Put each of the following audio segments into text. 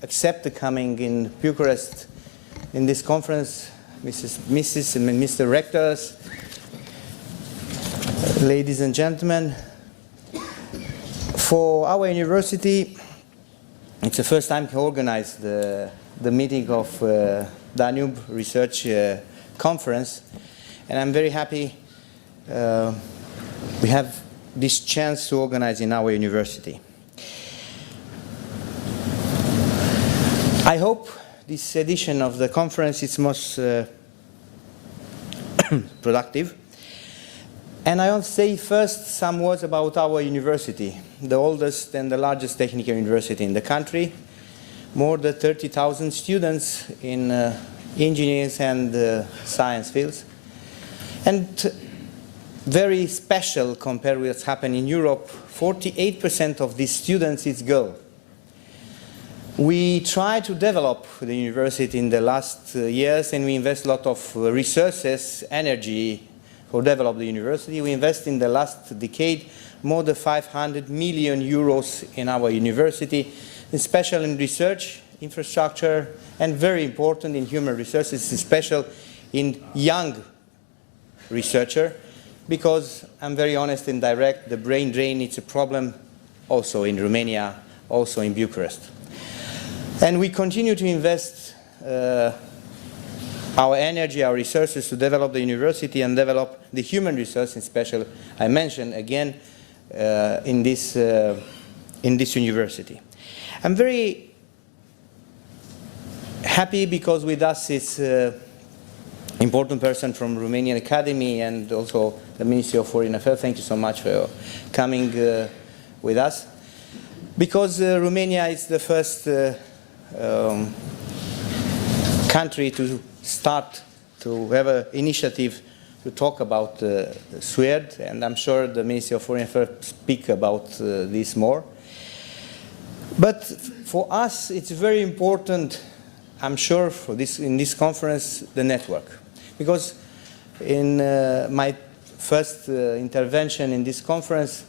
accept coming in Bucharest in this conference, Mrs. and Mr. Rectors, ladies and gentlemen. For our university, it's the first time to organize the meeting of Danube Research Conference, and I'm very happy we have this chance to organize in our university. I hope this edition of the conference is most productive. And I want to say first some words about our university, the oldest and the largest technical university in the country. More than 30,000 students in engineers and science fields. And very special compared with what's happened in Europe, 48% of these students is girl. We try to develop the university in the last years, and we invest a lot of resources, energy for develop the university. We invest in the last decade more than 500 million euros in our university, especially in research, infrastructure, and very important in human resources, especially in young researcher, because I'm very honest and direct, the brain drain is a problem also in Romania, also in Bucharest. And we continue to invest our energy, our resources to develop the university and develop the human resources, especially, I mentioned again, in this university. I'm very happy because with us is important person from Romanian Academy and also the Ministry of Foreign Affairs. Thank you so much for coming with us. Because Romania is the first country to start to have an initiative to talk about SWIRD, and I'm sure the Ministry of Foreign Affairs speak about this more. But for us, it's very important, I'm sure, for this in this conference, the network, because in my first intervention in this conference,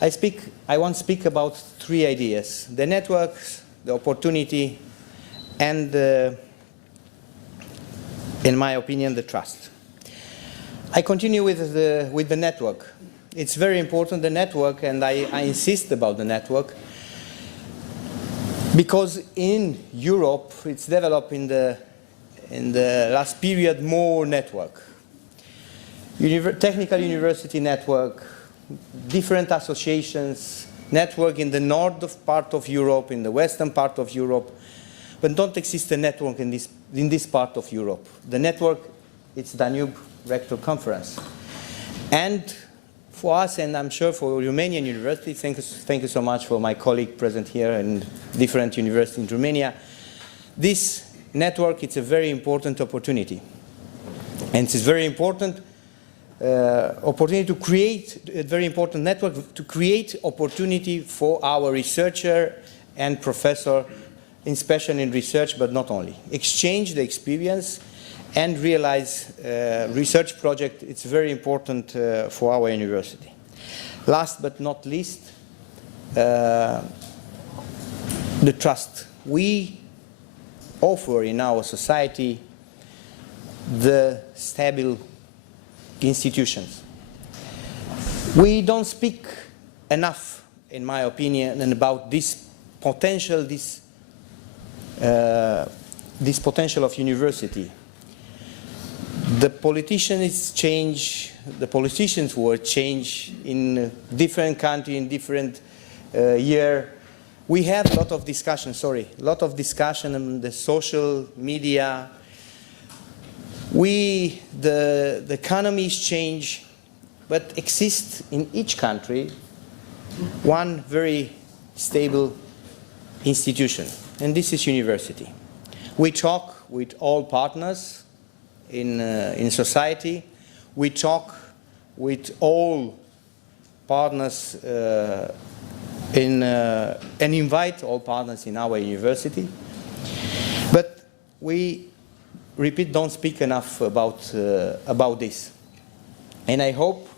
I want to speak about three ideas: the networks, the opportunity, and in my opinion, the trust. I continue with the network. It's very important, the network, and I insist about the network, because in Europe, it's developed in the last period more network. Technical university network, different associations, network in the north part of Europe, in the western part of Europe, but don't exist a network in this part of Europe. The network, it's Danube Rector Conference. And for us, and I'm sure for Romanian University, thank you so much for my colleague present here and different universities in Romania. This network, it's a very important opportunity. And it's a very important opportunity to create a very important network, to create opportunity for our researcher and professor, especially in research, but not only. Exchange the experience and realize research project. It's very important for our university. Last but not least, the trust. We offer in our society the stable institutions. We don't speak enough, in my opinion, about this potential, this potential of university. The politicians change, the politicians were changed in different countries, in different year. We have a lot of discussion, a lot of discussion on the social media. The economies change, but exists in each country one very stable institution, and this is university. We talk with all partners in society. We talk with all partners and invite all partners in our university. But we repeat, don't speak enough about this. And I hope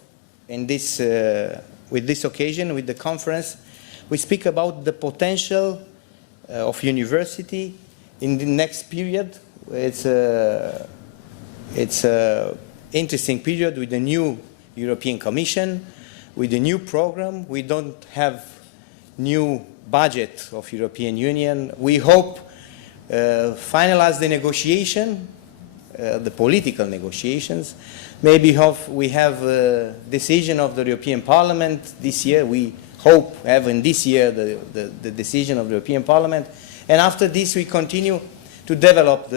in this, with this occasion, with the conference, we speak about the potential of university in the next period. It's a interesting period with the new European Commission, with the new program. We don't have new budget of European Union. We hope finalize the negotiation, the political negotiations. Maybe we have a decision of the European Parliament this year. We hope having this year the decision of the European Parliament. And after this, we continue to develop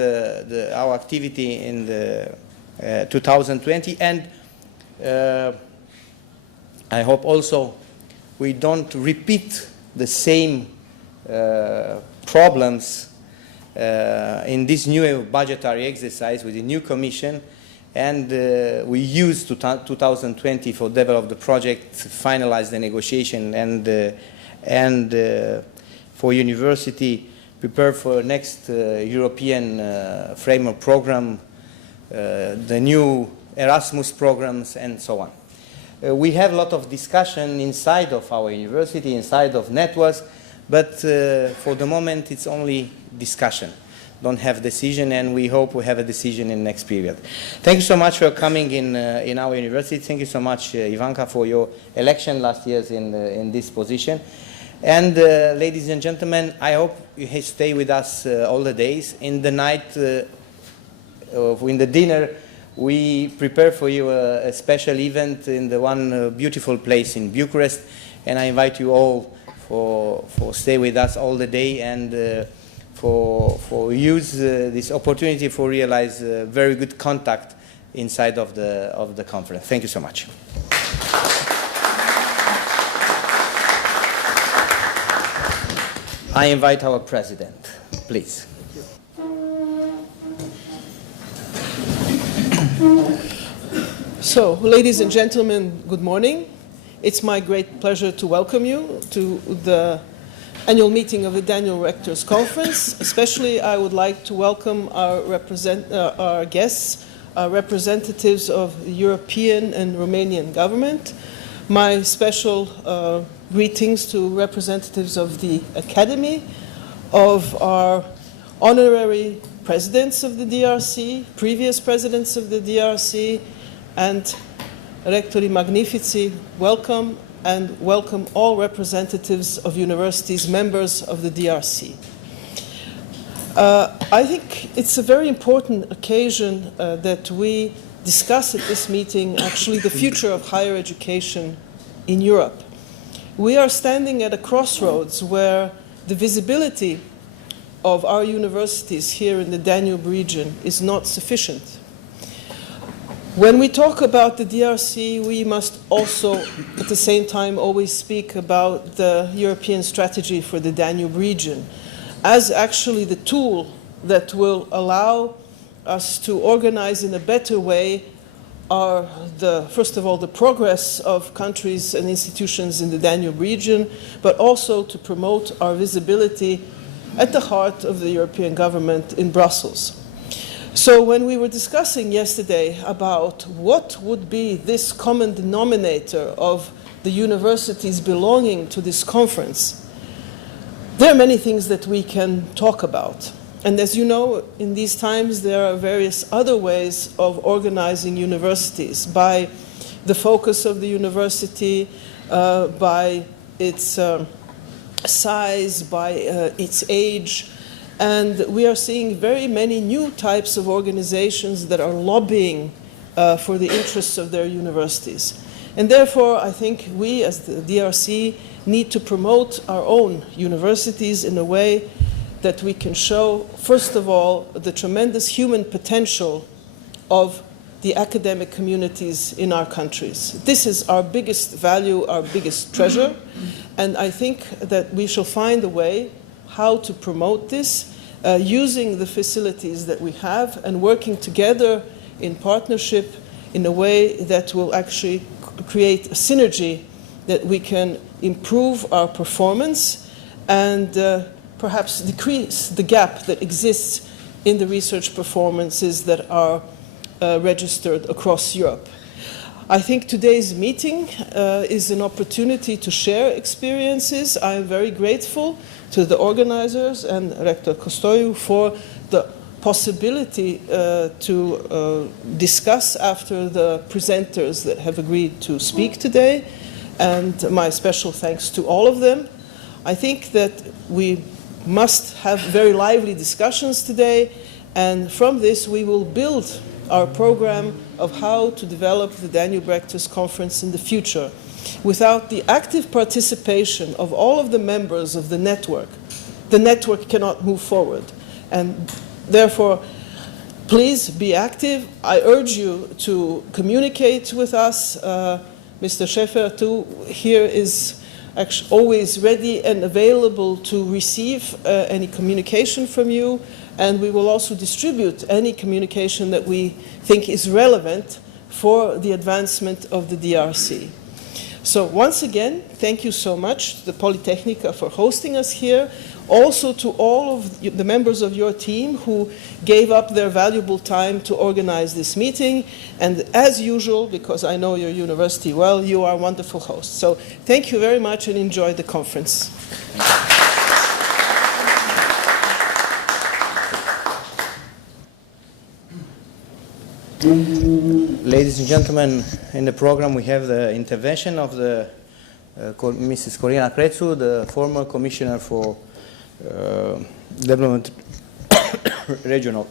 our activity in the 2020. And I hope also we don't repeat the same problems in this new budgetary exercise with the new Commission. And we use 2020 for develop the project, finalize the negotiation, and for university, prepare for next European framework program, the new Erasmus programs, and so on. We have a lot of discussion inside of our university, inside of networks, but for the moment it's only discussion. Don't have decision, and we hope we have a decision in the next period. Thank you so much for coming in our university. Thank you so much, Ivanka, for your election last year in this position. And ladies and gentlemen, I hope you stay with us all the days. In the night, in the dinner, we prepare for you a special event in the one beautiful place in Bucharest, and I invite you all for stay with us all the day and for use this opportunity for realize very good contact inside of the conference. Thank you so much. I invite our president, please. So, ladies and gentlemen, good morning. It's my great pleasure to welcome you to the annual meeting of the Danube Rectors Conference. Especially, I would like to welcome our guests, representatives of the European and Romanian government. My special greetings to representatives of the Academy, of our honorary presidents of the DRC, previous presidents of the DRC, and Rectori Magnifici, welcome, and welcome all representatives of universities, members of the DRC. I think it's a very important occasion that we discuss at this meeting actually the future of higher education in Europe. We are standing at a crossroads where the visibility of our universities here in the Danube region is not sufficient. When we talk about the DRC, we must also, at the same time, always speak about the European strategy for the Danube region as actually the tool that will allow us to organize in a better way first of all, the progress of countries and institutions in the Danube region, but also to promote our visibility at the heart of the European government in Brussels. So when we were discussing yesterday about what would be this common denominator of the universities belonging to this conference, there are many things that we can talk about. And as you know, in these times, there are various other ways of organizing universities by the focus of the university, by its size, by its age. And we are seeing very many new types of organizations that are lobbying for the interests of their universities. And therefore, I think we, as the DRC, need to promote our own universities in a way that we can show, first of all, the tremendous human potential of the academic communities in our countries. This is our biggest value, our biggest treasure, and I think that we shall find a way how to promote this using the facilities that we have and working together in partnership in a way that will actually create a synergy that we can improve our performance and perhaps decrease the gap that exists in the research performances that are registered across Europe. I think today's meeting is an opportunity to share experiences. I am very grateful to the organizers and Rector Kostoiu for the possibility to discuss after the presenters that have agreed to speak today, and my special thanks to all of them. I think that we must have very lively discussions today, and from this we will build our program of how to develop the Danube Rectors Conference in the future. Without the active participation of all of the members of the network cannot move forward. And therefore, please be active. I urge you to communicate with us. Mr. Schäfer, too, here is actually always ready and available to receive any communication from you. And we will also distribute any communication that we think is relevant for the advancement of the DRC. So once again, thank you so much to the Polytechnica for hosting us here. Also to all of the members of your team who gave up their valuable time to organize this meeting. And as usual, because I know your university well, you are wonderful hosts. So thank you very much and enjoy the conference. Ladies and gentlemen, in the program we have the intervention of the Mrs. Corina Crețu, the former Commissioner for Development, Regional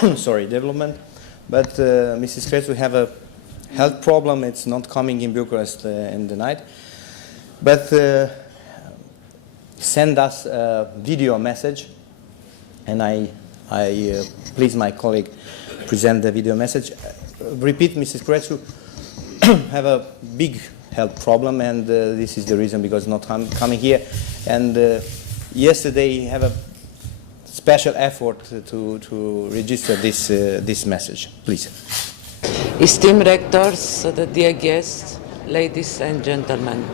Development. But Mrs. Crețu have a health problem. It's not coming in Bucharest in the night. But send us a video message, and I please my colleague present the video message. Repeat, Mrs. Crețu have a big health problem, and this is the reason because not coming here. And yesterday have a special effort to register this message. Please. Esteemed rectors, dear guests, ladies and gentlemen,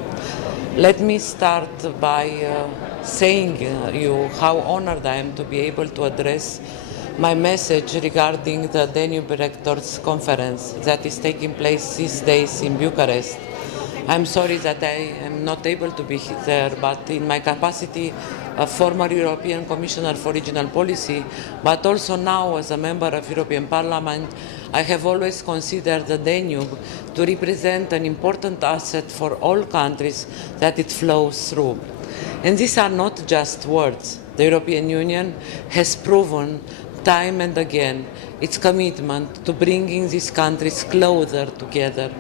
let me start by saying you how honored I am to be able to address my message regarding the Danube Rectors Conference that is taking place these days in Bucharest. I'm sorry that I am not able to be there, but in my capacity of former European Commissioner for Regional Policy, but also now as a member of European Parliament, I have always considered the Danube to represent an important asset for all countries that it flows through. And these are not just words. The European Union has proven time and again its commitment to bringing these countries closer together.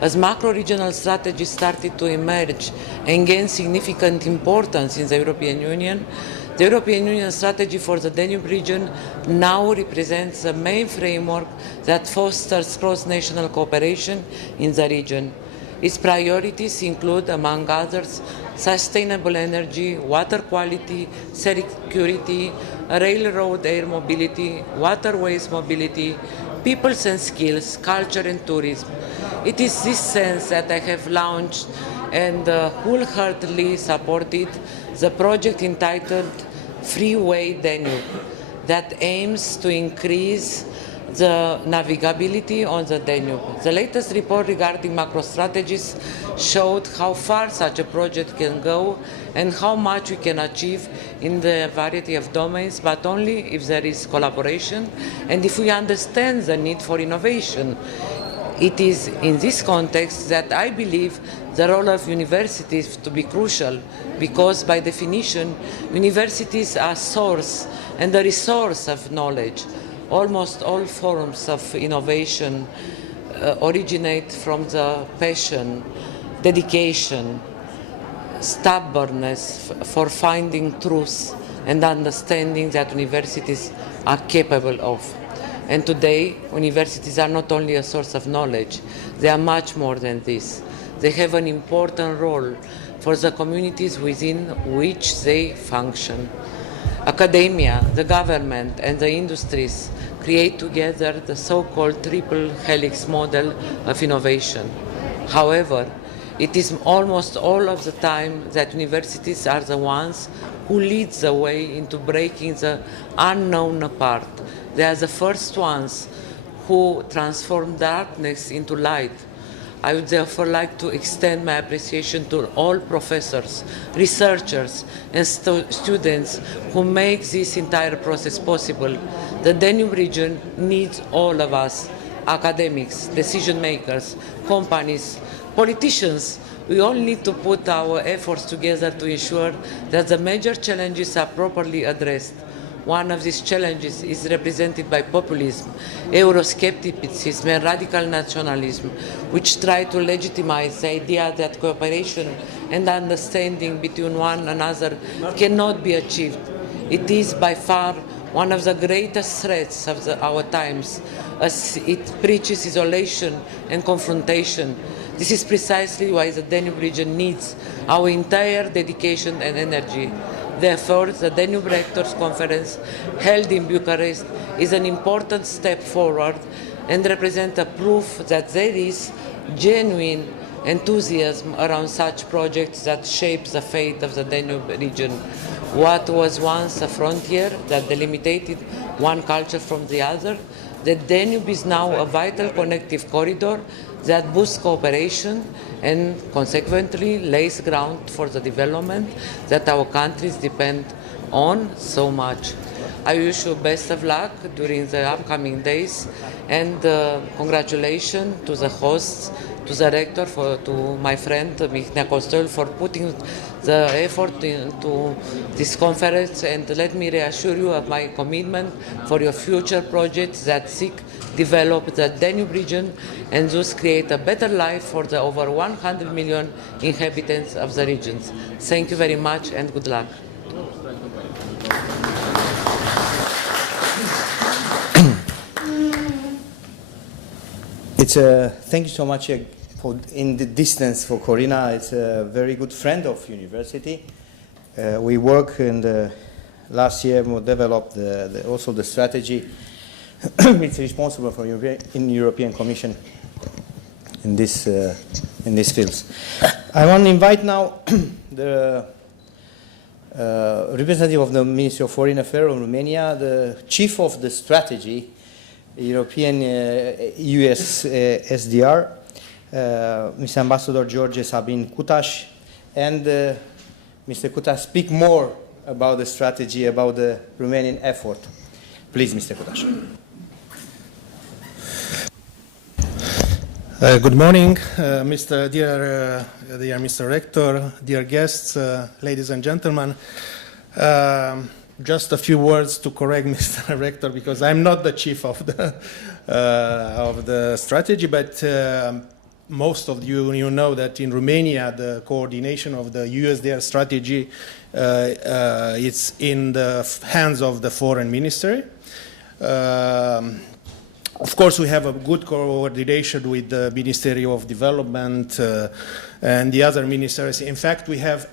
As macro-regional strategies started to emerge and gain significant importance in the European Union strategy for the Danube region now represents the main framework that fosters cross-national cooperation in the region. Its priorities include, among others, sustainable energy, water quality, security, railroad air mobility, waterways mobility, peoples and skills, culture and tourism. It is this sense that I have launched and wholeheartedly supported the project entitled Freeway Danube that aims to increase the navigability on the Danube. The latest report regarding macro strategies showed how far such a project can go and how much we can achieve in the variety of domains, but only if there is collaboration and if we understand the need for innovation. It is in this context that I believe the role of universities to be crucial, because by definition, universities are source and the resource of knowledge. Almost all forms of innovation originate from the passion, dedication, stubbornness for finding truth and understanding that universities are capable of. And today, universities are not only a source of knowledge, they are much more than this. They have an important role for the communities within which they function. Academia, the government, and the industries create together the so-called triple helix model of innovation. However, it is almost all of the time that universities are the ones who lead the way into breaking the unknown apart. They are the first ones who transform darkness into light, I would therefore like to extend my appreciation to all professors, researchers, and students who make this entire process possible. The Danube region needs all of us, academics, decision makers, companies, politicians. We all need to put our efforts together to ensure that the major challenges are properly addressed. One of these challenges is represented by populism, Euroscepticism, and radical nationalism, which try to legitimize the idea that cooperation and understanding between one another cannot be achieved. It is by far one of the greatest threats of our times, as it preaches isolation and confrontation. This is precisely why the Danube region needs our entire dedication and energy. Therefore, the Danube Rectors Conference held in Bucharest is an important step forward and represents a proof that there is genuine enthusiasm around such projects that shape the fate of the Danube region. What was once a frontier that delimited one culture from the other, the Danube is now a vital connective corridor that boosts cooperation and consequently lays ground for the development that our countries depend on so much. I wish you best of luck during the upcoming days, and congratulations to the hosts, to the rector, to my friend Mihnea Costel for putting the effort into this conference, and let me reassure you of my commitment for your future projects that seek develop the Danube region and thus create a better life for the over 100 million inhabitants of the regions. Thank you very much and good luck. Thank you so much in the distance for Corina. It's a very good friend of university. We work in the last year we developed also the strategy. It's responsible for in European Commission in these fields. I want to invite now the representative of the Ministry of Foreign Affairs of Romania, the chief of the strategy, European US SDR, Mr. Ambassador George Sabin Cutaș, and Mr. Cutaș speak more about the strategy, about the Romanian effort. Please, Mr. Cutaș. Good morning, dear Mr. Rector, dear guests, ladies and gentlemen. Just a few words to correct Mr. Rector, because I'm not the chief of the strategy, but most of you know that in Romania the coordination of the USDR strategy it's in the hands of the foreign ministry. Of course, we have a good coordination with the Ministry of Development and the other ministries. In fact, we have,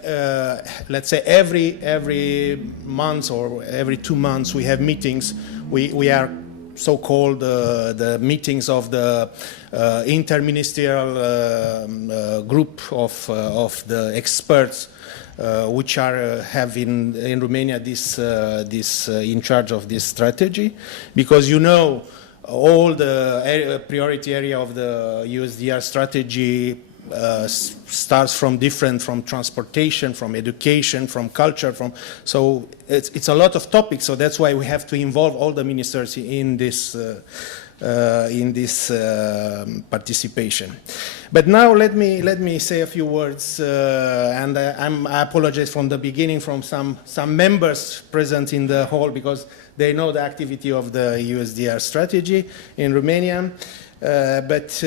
let's say, every month or every 2 months, we have meetings. We are so-called the meetings of the interministerial group of the experts which are having in Romania this in charge of this strategy, because you know all the priority area of the USDR strategy starts from transportation, from education, from culture, so it's a lot of topics. So that's why we have to involve all the ministers in this participation. But now let me say a few words, and I apologize from the beginning from some members present in the hall, because they know the activity of the USDR strategy in Romania. But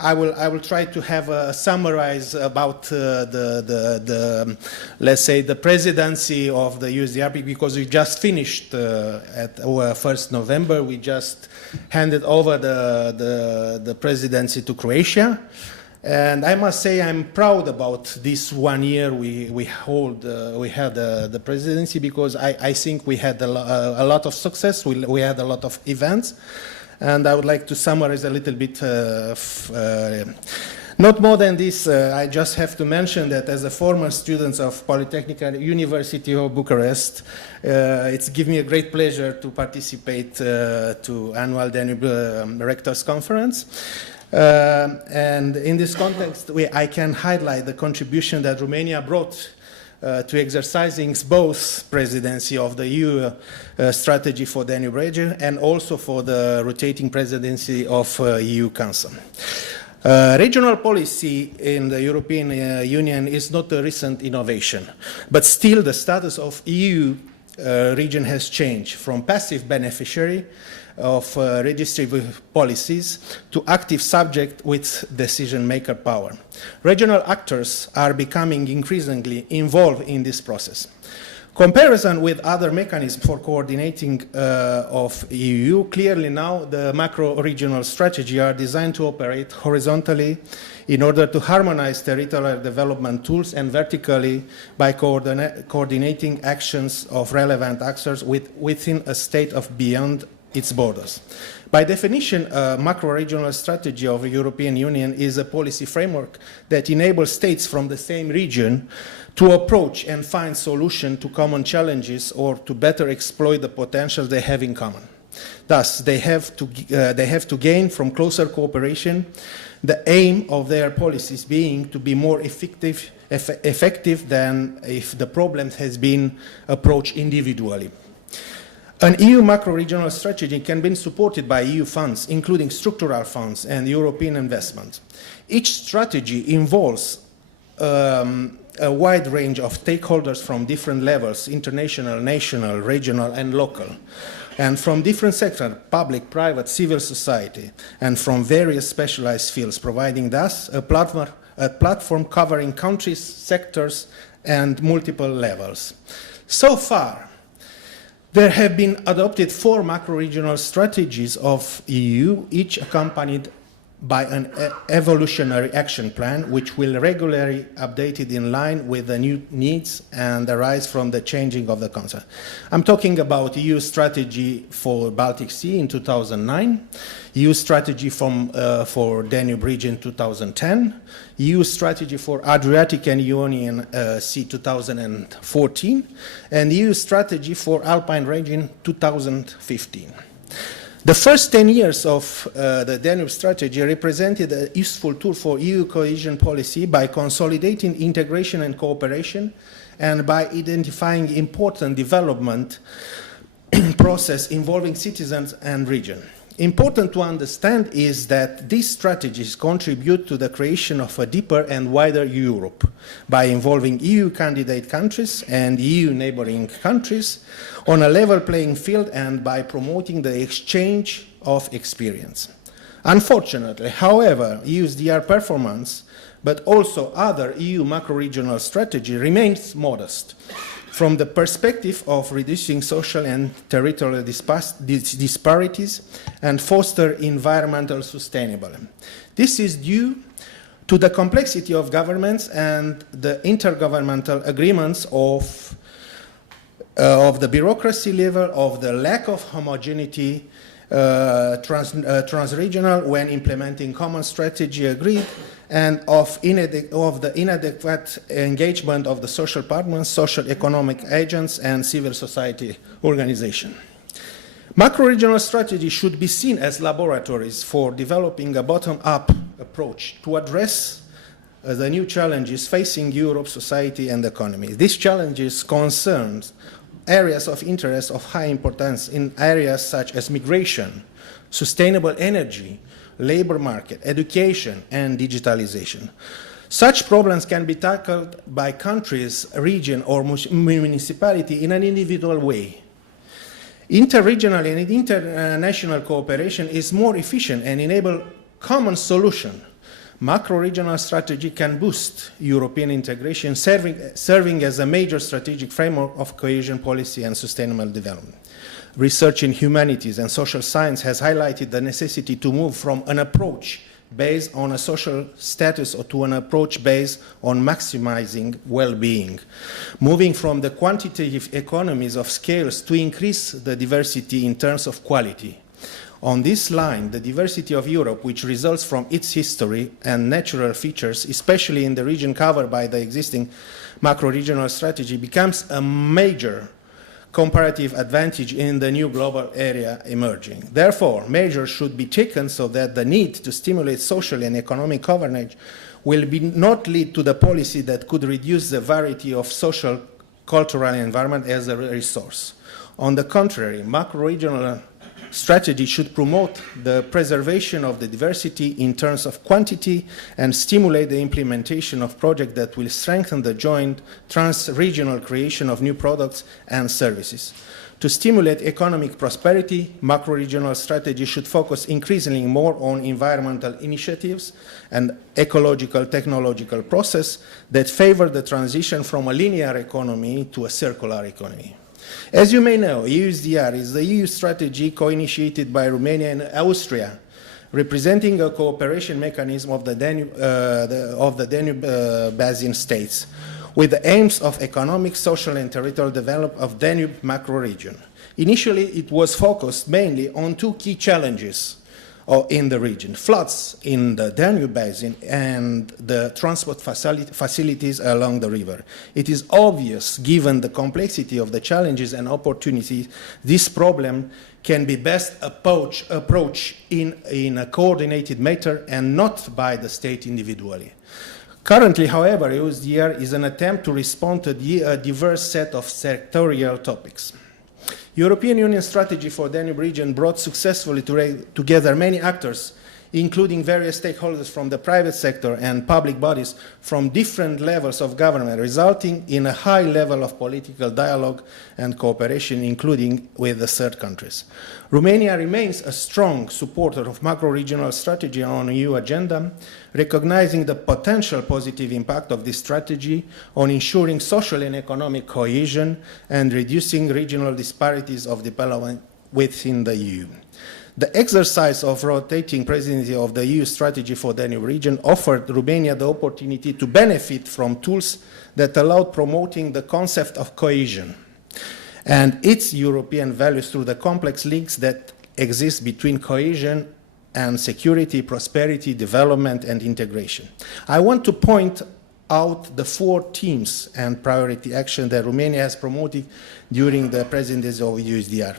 I will try to have a summarize about the let's say the presidency of the USDR, because we just finished at our 1st November. We just handed over the presidency to Croatia, and I must say I'm proud about this 1 year we had the presidency, because I think we had a lot of success. We had a lot of events. And I would like to summarize a little bit, not more than this. I just have to mention that as a former student of Polytechnic University of Bucharest, it's given me a great pleasure to participate to annual Danube Rectors Conference. And in this context, I can highlight the contribution that Romania brought to exercising both presidency of the EU strategy for the Danube region and also for the rotating presidency of EU Council. Regional policy in the European Union is not a recent innovation, but still the status of EU region has changed from passive beneficiary of redistributive policies to active subject with decision-maker power. Regional actors are becoming increasingly involved in this process. Comparison with other mechanisms for coordinating of EU, clearly now the macro-regional strategy are designed to operate horizontally in order to harmonize territorial development tools and vertically by coordinating actions of relevant actors within a state of beyond its borders. By definition, a macro-regional strategy of the European Union is a policy framework that enables states from the same region to approach and find solutions to common challenges or to better exploit the potential they have in common. Thus, they have to gain from closer cooperation, the aim of their policies being to be more effective than if the problem has been approached individually. An EU macro-regional strategy can be supported by EU funds, including structural funds and European investment. Each strategy involves a wide range of stakeholders from different levels, international, national, regional, and local, and from different sectors, public, private, civil society, and from various specialized fields, providing thus a platform covering countries, sectors, and multiple levels. So far, there have been adopted 4 macro-regional strategies of EU, each accompanied by an evolutionary action plan, which will regularly updated in line with the new needs and arise from the changing of the concept. I'm talking about EU strategy for Baltic Sea in 2009, EU strategy for Danube region 2010, EU strategy for Adriatic and Ionian Sea 2014, and EU strategy for Alpine region 2015. The first 10 years of the Danube strategy represented a useful tool for EU cohesion policy by consolidating integration and cooperation and by identifying important development process involving citizens and region. Important to understand is that these strategies contribute to the creation of a deeper and wider Europe by involving EU candidate countries and EU neighboring countries on a level playing field and by promoting the exchange of experience. Unfortunately, however, EU's DR performance, but also other EU macro-regional strategy remains modest from the perspective of reducing social and territorial disparities and foster environmental sustainability. This is due to the complexity of governments and the intergovernmental agreements of the bureaucracy level, of the lack of homogeneity transregional when implementing common strategy agreed, and of the inadequate engagement of the social partners, social economic agents, and civil society organizations. Macro-regional strategy should be seen as laboratories for developing a bottom-up approach to address the new challenges facing Europe's society and economy. These challenges concern areas of interest of high importance in areas such as migration, sustainable energy, labor market, education, and digitalization. Such problems can be tackled by countries, region, or municipality in an individual way. Interregional and international cooperation is more efficient and enable common solution. Macro-regional strategy can boost European integration, serving as a major strategic framework of cohesion policy and sustainable development. Research in humanities and social science has highlighted the necessity to move from an approach based on a social status or to an approach based on maximizing well-being, moving from the quantitative economies of scales to increase the diversity in terms of quality. On this line, the diversity of Europe, which results from its history and natural features, especially in the region covered by the existing macro-regional strategy, becomes a major comparative advantage in the new global area emerging. Therefore, measures should be taken so that the need to stimulate social and economic governance will not lead to the policy that could reduce the variety of social, cultural environment as a resource. On the contrary, macro-regional strategy should promote the preservation of the diversity in terms of quantity and stimulate the implementation of projects that will strengthen the joint trans-regional creation of new products and services. To stimulate economic prosperity, macro-regional strategy should focus increasingly more on environmental initiatives and ecological technological process that favor the transition from a linear economy to a circular economy. As you may know, EUSDR is the EU strategy co-initiated by Romania and Austria, representing a cooperation mechanism of the Danube Basin states, with the aims of economic, social, and territorial development of Danube macro-region. Initially, it was focused mainly on two key challenges in the region: floods in the Danube Basin and the transport facilities along the river. It is obvious, given the complexity of the challenges and opportunities, this problem can be best approached in a coordinated manner and not by the state individually. Currently, however, EUSDR is an attempt to respond to a diverse set of sectorial topics. European Union strategy for Danube region brought successfully together many actors, including various stakeholders from the private sector and public bodies from different levels of government, resulting in a high level of political dialogue and cooperation, including with the third countries. Romania remains a strong supporter of macro-regional strategy on EU agenda, recognizing the potential positive impact of this strategy on ensuring social and economic cohesion and reducing regional disparities of development within the EU. The exercise of rotating presidency of the EU strategy for the Danube region offered Romania the opportunity to benefit from tools that allowed promoting the concept of cohesion and its European values through the complex links that exist between cohesion and security, prosperity, development, and integration. I want to point out the 4 themes and priority action that Romania has promoted during the presidency of EUSDR.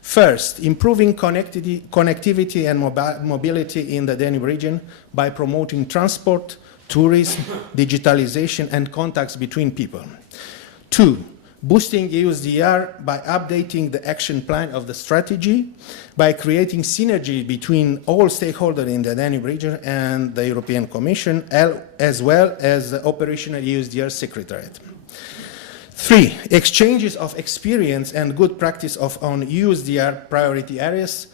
First, improving connectivity and mobility in the Danube region by promoting transport, tourism, digitalization, and contacts between people. 2, boosting EUSDR by updating the action plan of the strategy, by creating synergy between all stakeholders in the Danube region and the European Commission, as well as the operational EUSDR Secretariat. 3, exchanges of experience and good practice on EUSDR priority areas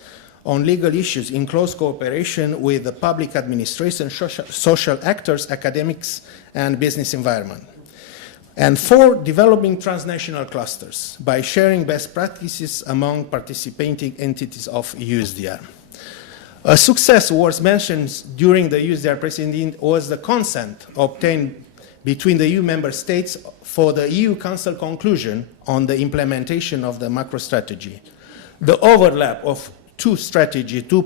on legal issues in close cooperation with the public administration, social actors, academics, and business environment. And 4, developing transnational clusters by sharing best practices among participating entities of EUSDR. A success worth mentioning during the EUSDR presidency was the consent obtained between the EU member states for the EU Council conclusion on the implementation of the macro strategy. The overlap of two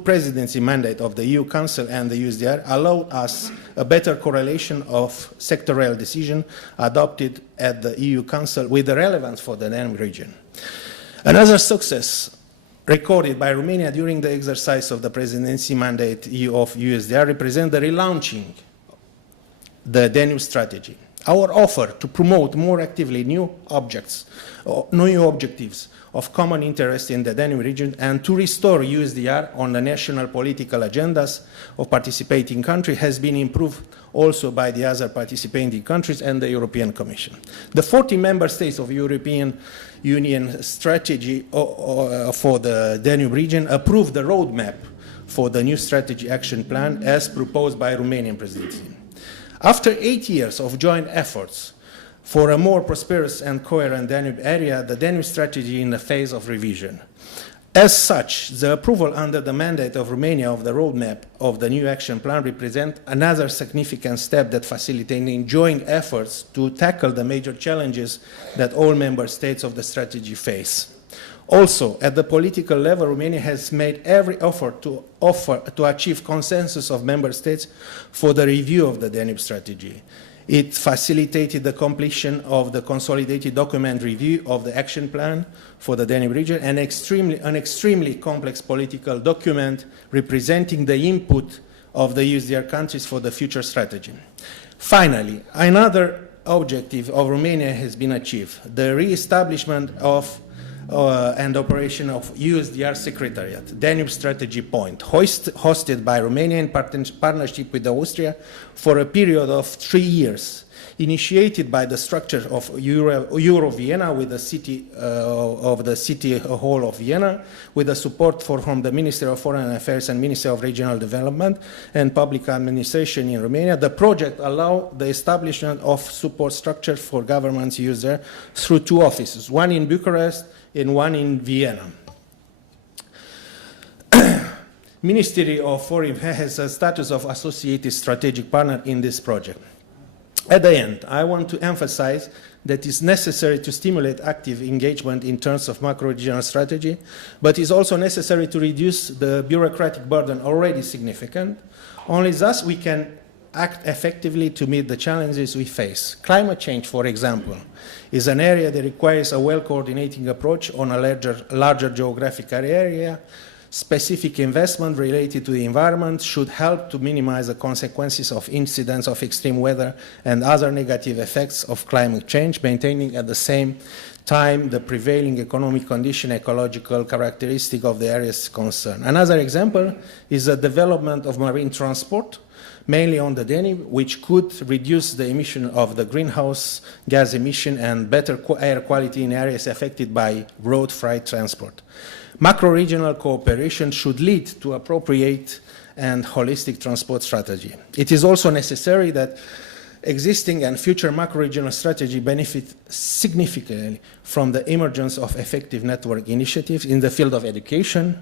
presidency mandate of the EU Council and the EUSDR allowed us a better correlation of sectorial decision adopted at the EU Council with the relevance for the Danube region. Another success recorded by Romania during the exercise of the presidency mandate of EUSDR represents the relaunching the Danube strategy. Our offer to promote more actively new objectives of common interest in the Danube region and to restore EUSDR on the national political agendas of participating countries has been improved also by the other participating countries and the European Commission. The 40 member states of European Union strategy for the Danube region approved the roadmap for the new strategy action plan as proposed by Romanian presidency. After 8 years of joint efforts for a more prosperous and coherent Danube area, the Danube strategy in a phase of revision. As such, the approval under the mandate of Romania of the roadmap of the new action plan represents another significant step that facilitates joint efforts to tackle the major challenges that all member states of the strategy face. Also, at the political level, Romania has made every effort to achieve consensus of member states for the review of the Danube strategy. It facilitated the completion of the consolidated document review of the action plan for the Danube region, an extremely complex political document representing the input of the USDR countries for the future strategy. Finally, another objective of Romania has been achieved: the re-establishment of and operation of USDR Secretariat, Danube Strategy Point, hosted by Romania in partnership with Austria for a period of 3 years, initiated by the structure of Euro Vienna with the city hall of Vienna, with the support from the Ministry of Foreign Affairs and Ministry of Regional Development and Public Administration in Romania. The project allowed the establishment of support structure for governments used there through 2 offices, one in Bucharest and one in Vienna. Ministry of Foreign Affairs has a status of associated strategic partner in this project. At the end, I want to emphasize that it's necessary to stimulate active engagement in terms of macro-regional strategy, but it's also necessary to reduce the bureaucratic burden already significant. Only thus we can act effectively to meet the challenges we face. Climate change, for example, is an area that requires a well-coordinating approach on a larger geographical area. Specific investment related to the environment should help to minimize the consequences of incidents of extreme weather and other negative effects of climate change, maintaining at the same time the prevailing economic condition, ecological characteristic of the areas concerned. Another example is the development of marine transport, mainly on the Danube, which could reduce the emission of the greenhouse gas emission and better air quality in areas affected by road freight transport. Macro-regional cooperation should lead to appropriate and holistic transport strategy. It is also necessary that existing and future macro-regional strategy benefit significantly from the emergence of effective network initiatives in the field of education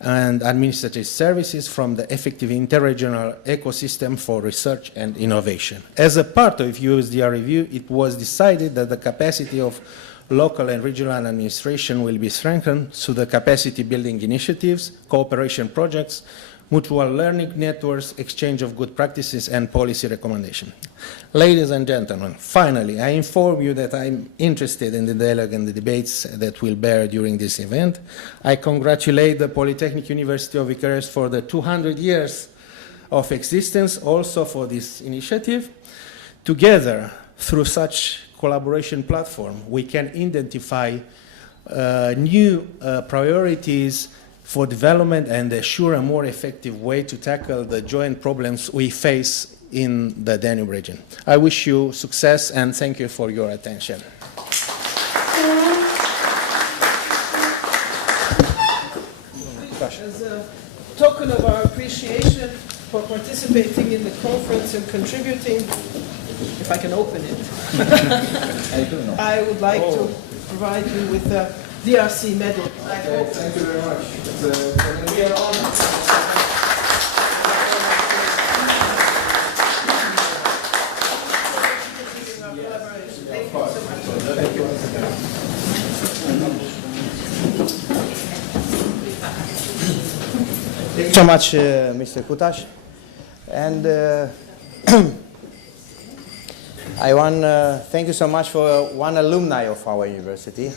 and administrative services, from the effective interregional ecosystem for research and innovation. As a part of USDR review, it was decided that the capacity of local and regional administration will be strengthened through the capacity building initiatives, cooperation projects, mutual learning networks, exchange of good practices, and policy recommendation. Ladies and gentlemen, finally, I inform you that I'm interested in the dialogue and the debates that will bear during this event. I congratulate the Polytechnic University of Bucharest for the 200 years of existence, also for this initiative. Together, through such collaboration platform, we can identify new priorities for development and assure a more effective way to tackle the joint problems we face in the Danube region. I wish you success and thank you for your attention. As a token of our appreciation for participating in the conference and contributing, if I can open it, I would like to provide you with a DRC medal. Thank you very much. We are honored. Thank you so much, Mr. Kutash. And I want to thank you so much for one alumni of our university.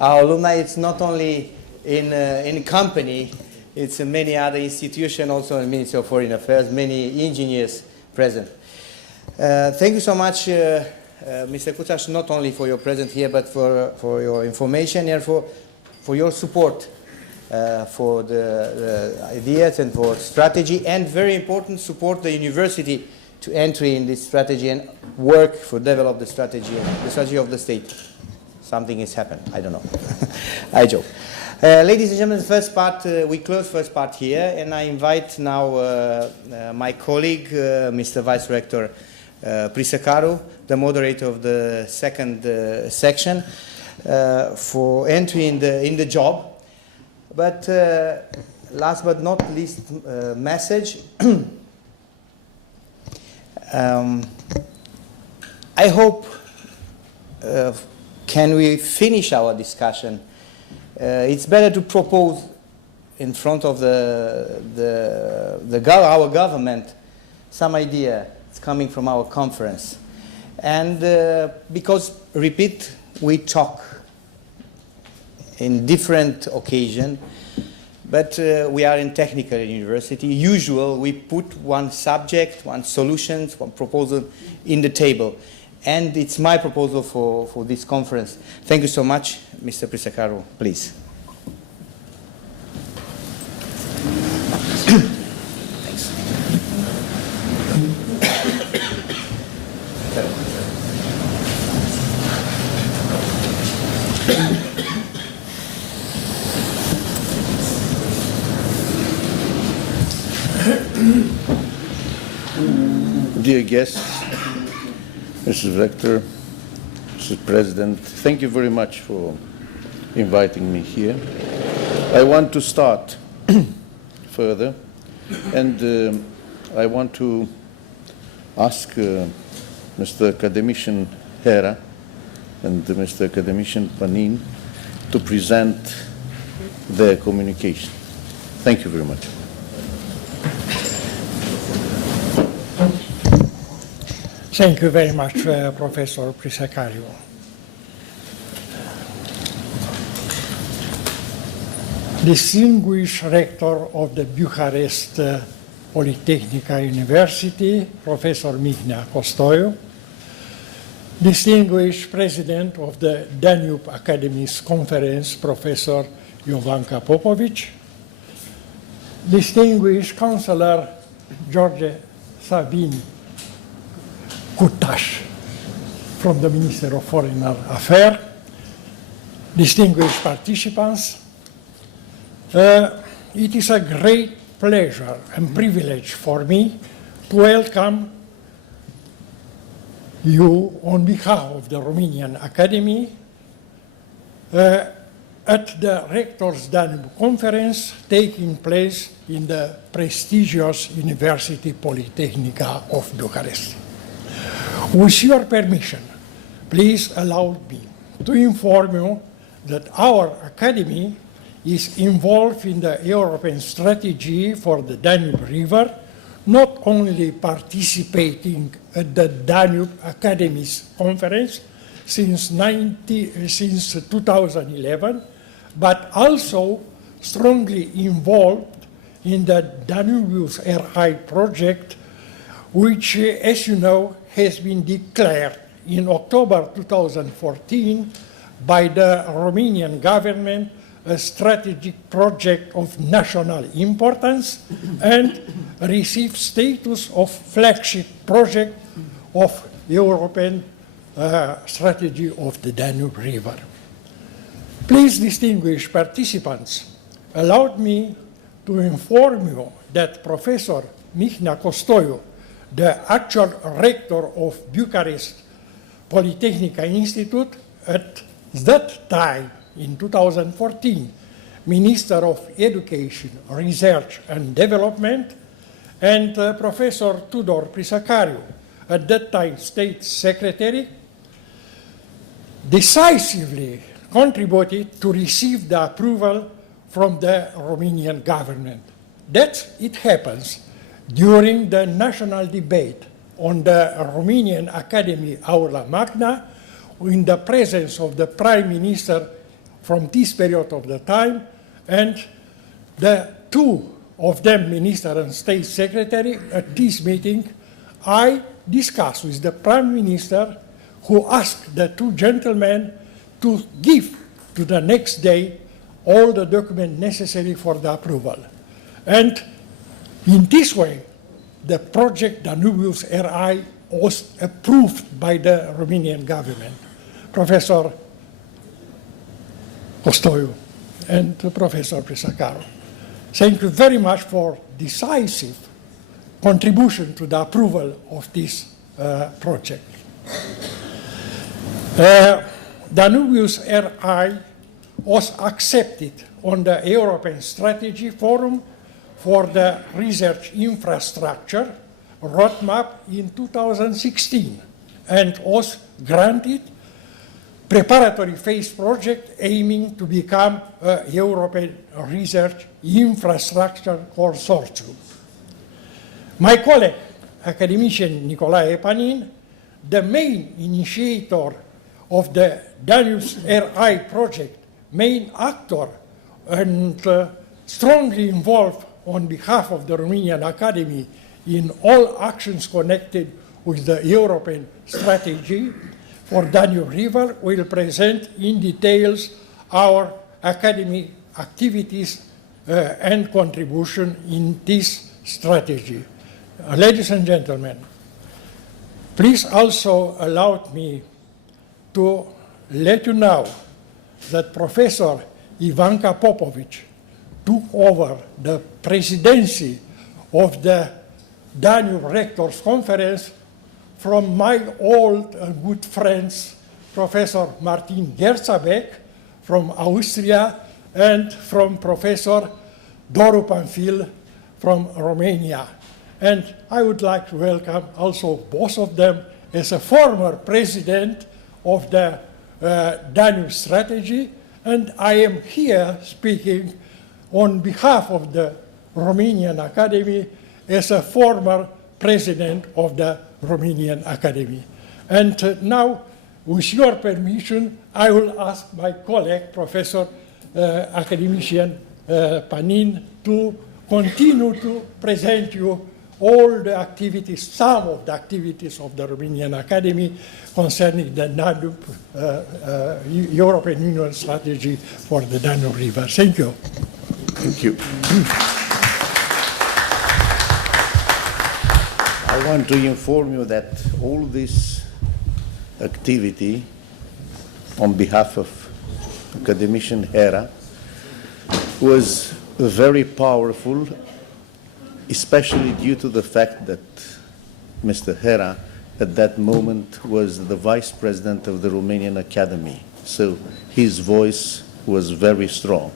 Our alumni, it's not only in company, it's in many other institutions, also in the Ministry of Foreign Affairs, many engineers present. Thank you so much, Mr. Kutash, not only for your presence here, but for your information and for your support for the ideas and for strategy, and very important, support the university to entry in this strategy and work for develop the strategy of the state. Something has happened, I don't know. I joke. Ladies and gentlemen, the first part, we close first part here, and I invite now my colleague, Mr. Vice Rector Prisăcaru, the moderator of the second section, for entry in the job. But last but not least, message. I hope can we finish our discussion. It's better to propose in front of our government some idea. It's coming from our conference. And because, repeat, we talk in different occasions, but we are in technical university. Usual, we put one subject, one solution, one proposal in the table. And it's my proposal for this conference. Thank you so much. Mr. Prisacaro, please. Dear guests, Mrs. Rector, Mrs. President, thank you very much for inviting me here. I want to start further, and I want to ask Mr. Academician Hera and Mr. Academician Panin to present their communication. Thank you very much. Thank you very much, Professor Prisacario. Distinguished Rector of the Bucharest Polytechnica University, Professor Mihnea Costoiu, Distinguished President of the Danube Academies Conference, Professor Jovanka Popovic, Distinguished Councillor George Sabin Kutash from the Minister of Foreign Affairs, distinguished participants, it is a great pleasure and privilege for me to welcome you on behalf of the Romanian Academy at the Rectors Danube Conference taking place in the prestigious University Polytechnica of Bucharest. With your permission, please allow me to inform you that our Academy is involved in the European strategy for the Danube River, not only participating at the Danube Academies Conference since 2011, but also strongly involved in the Danubius RI project, which, as you know, has been declared in October 2014 by the Romanian government a strategic project of national importance and received status of flagship project of European strategy of the Danube River. Please, distinguished participants, allow me to inform you that Professor Mihnea Costoiu, the actual rector of Bucharest Polytechnica Institute, at that time, in 2014, Minister of Education, Research and Development, and Professor Tudor Prisacariu, at that time State Secretary, decisively contributed to receive the approval from the Romanian government. That it happens during the national debate on the Romanian Academy Aula Magna, in the presence of the Prime Minister from this period of the time, and the two of them, Minister and State Secretary, at this meeting, I discussed with the Prime Minister, who asked the two gentlemen to give to the next day all the documents necessary for the approval. And in this way, the project Danubius RI was approved by the Romanian government. Professor Costoiu and Professor Prisacaro, thank you very much for decisive contribution to the approval of this project. Danubius RI was accepted on the European Strategy Forum for the Research Infrastructure roadmap in 2016 and was granted preparatory phase project aiming to become a European Research Infrastructure Consortium. My colleague, academician Nicolae Panin, the main initiator of the Danube RI project, main actor, and strongly involved on behalf of the Romanian Academy in all actions connected with the European strategy for Danube River, will present in details our academic activities and contribution in this strategy. Ladies and gentlemen, please also allow me to let you know that Professor Ivanka Popovic took over the presidency of the Danube Rectors Conference from my old and good friends, Professor Martin Gerzabek from Austria and from Professor Doru Panfil from Romania. And I would like to welcome also both of them as a former president of the Danube strategy, and I am here speaking on behalf of the Romanian Academy as a former president of the Romanian Academy. And now, with your permission, I will ask my colleague, Professor Academician Panin, to continue to present you all the activities, some of the activities of the Romanian Academy concerning the Danube, European Union strategy for the Danube River. Thank you. Thank you. I want to inform you that all this activity on behalf of Academician Hera was very powerful, especially due to the fact that Mr. Hera at that moment was the vice president of the Romanian Academy. So his voice was very strong.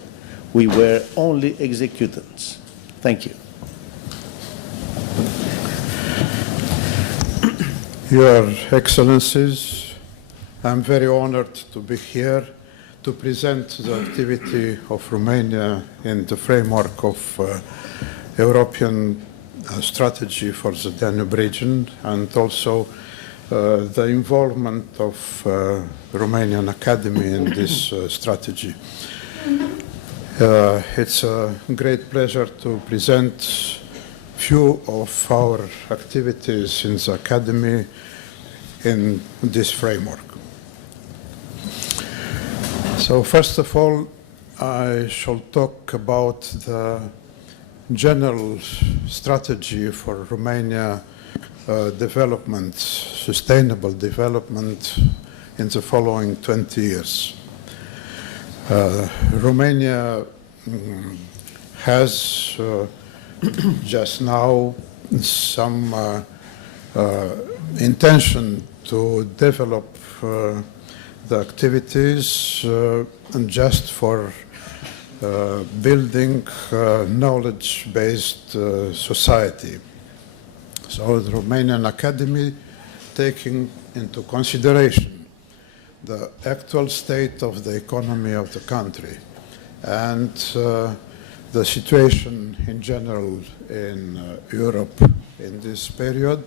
We were only executants. Thank you. Your Excellencies, I'm very honored to be here to present the activity of Romania in the framework of European strategy for the Danube region, and also the involvement of Romanian Academy in this strategy. It's a great pleasure to present few of our activities in the Academy in this framework. So first of all, I shall talk about the general strategy for Romania development, sustainable development in the following 20 years. Romania has just now some intention to develop the activities and just for building knowledge-based society. So the Romanian Academy, taking into consideration the actual state of the economy of the country and the situation in general in Europe in this period,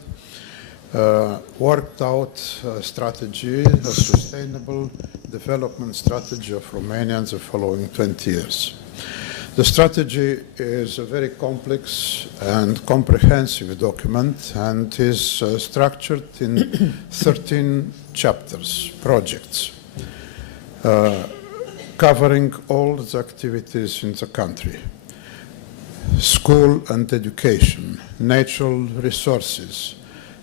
worked out a strategy, a sustainable development strategy of Romania in the following 20 years. The strategy is a very complex and comprehensive document and is structured in 13 chapters, projects, covering all the activities in the country: school and education, natural resources,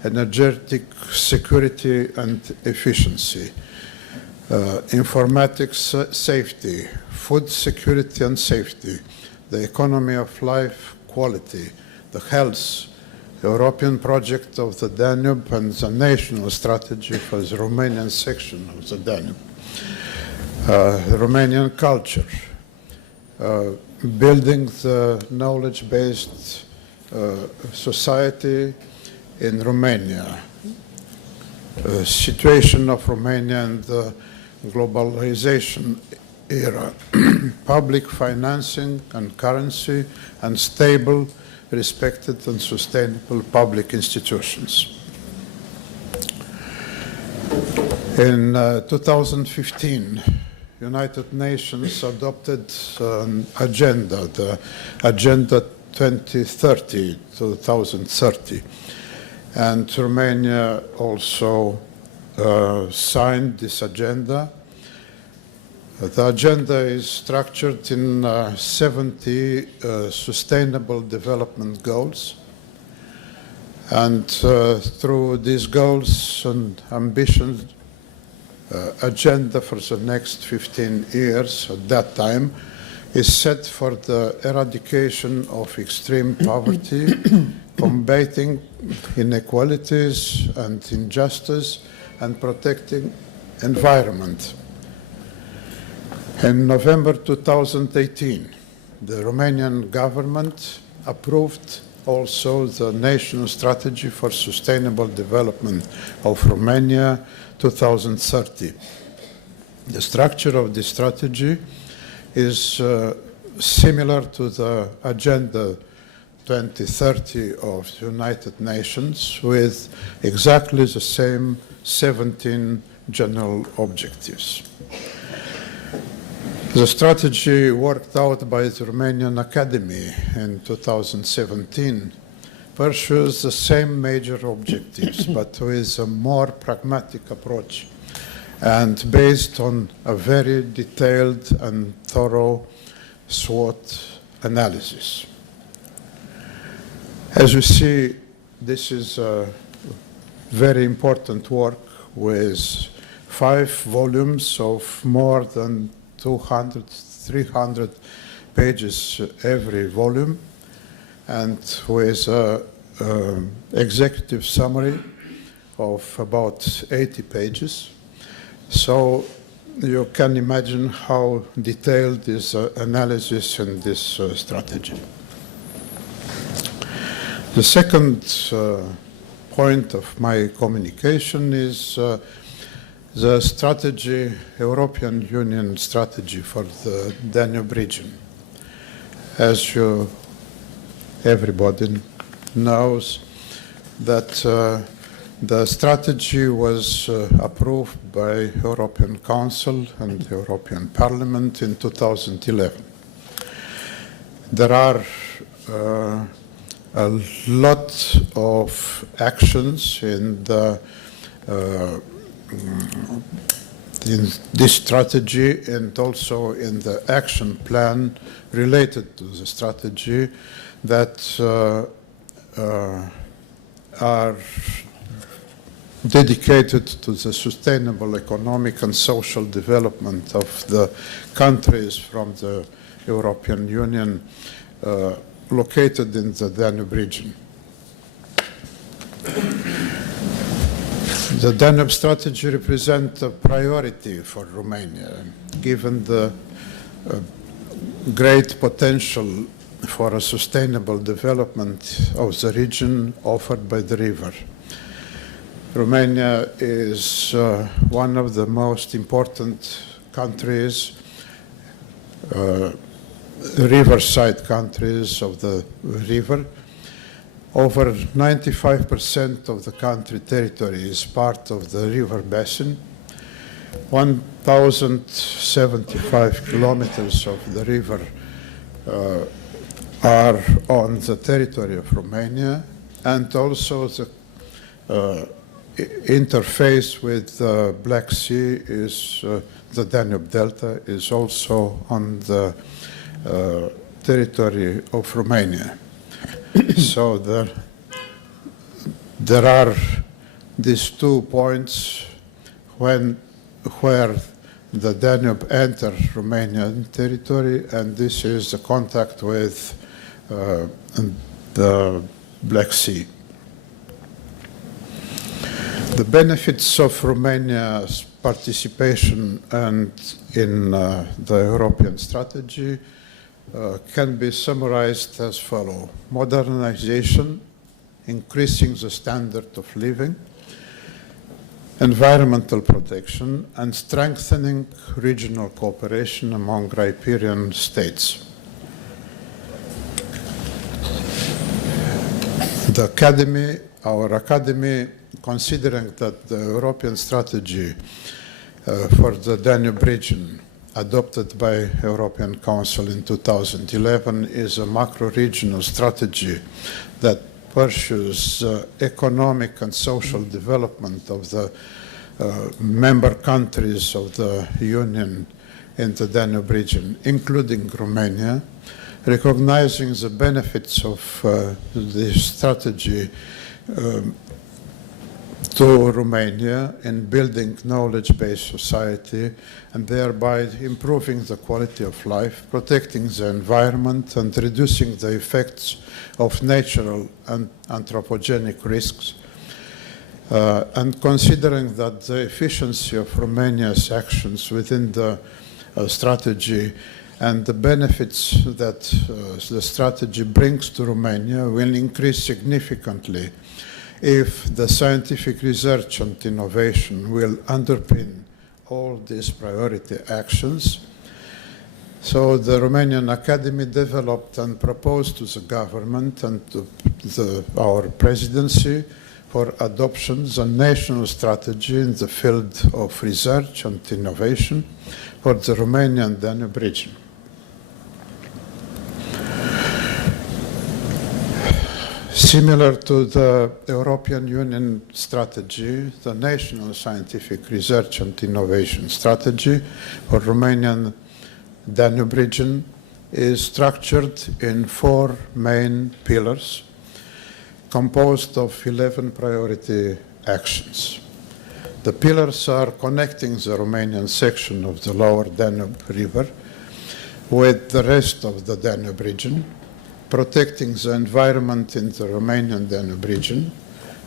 energetic security and efficiency, informatics safety, food security and safety, the economy of life quality, the health, the European project of the Danube, and the national strategy for the Romanian section of the Danube. The Romanian culture, building the knowledge-based society in Romania, situation of Romania in the globalization era, public financing and currency, and stable, respected and sustainable public institutions. In 2015, United Nations adopted an agenda, the Agenda 2030, and Romania also signed this agenda. The agenda is structured in 70 sustainable development goals. And through these goals and ambitions, agenda for the next 15 years at that time is set for the eradication of extreme poverty, combating inequalities and injustice, and protecting environment. In November 2018, the Romanian government approved also the National Strategy for Sustainable Development of Romania 2030. The structure of this strategy is similar to the Agenda 2030 of the United Nations, with exactly the same 17 general objectives. The strategy worked out by the Romanian Academy in 2017 pursues the same major objectives, but with a more pragmatic approach and based on a very detailed and thorough SWOT analysis. As you see, this is a very important work with 5 volumes of more than 200, 300 pages every volume, and with an executive summary of about 80 pages. So you can imagine how detailed is analysis in this strategy. The second point of my communication is the strategy, European Union strategy for the Danube region. As everybody knows, that the strategy was approved by European Council and European Parliament in 2011. There are a lot of actions in this strategy and also in the action plan related to the strategy that are dedicated to the sustainable economic and social development of the countries from the European Union located in the Danube region. The Danube strategy represents a priority for Romania, given the great potential for a sustainable development of the region offered by the river. Romania is one of the most important countries, riverside countries of the river. Over 95% of the country territory is part of the river basin. 1,075 kilometers of the river are on the territory of Romania, and also the interface with the Black Sea is the Danube Delta is also on the territory of Romania. So there are these 2 points where the Danube enters Romanian territory, and this is the contact with the Black Sea. The benefits of Romania's participation in the European strategy can be summarized as follows: modernization, increasing the standard of living, environmental protection, and strengthening regional cooperation among riparian states. The Academy our Academy, considering that the European strategy for the Danube region adopted by European Council in 2011 is a macro-regional strategy that pursues economic and social development of the member countries of the Union in the Danube region, including Romania, recognizing the benefits of this strategy to Romania in building knowledge-based society and thereby improving the quality of life, protecting the environment and reducing the effects of natural and anthropogenic risks, and considering that the efficiency of Romania's actions within the strategy and the benefits that the strategy brings to Romania will increase significantly if the scientific research and innovation will underpin all these priority actions. So the Romanian Academy developed and proposed to the government and to our presidency for adoption a national strategy in the field of research and innovation for the Romanian Danube region. Similar to the European Union strategy, the National Scientific Research and Innovation Strategy for Romanian Danube region is structured in 4 main pillars, composed of 11 priority actions. The pillars are connecting the Romanian section of the lower Danube River with the rest of the Danube region, protecting the environment in the Romanian Danube region,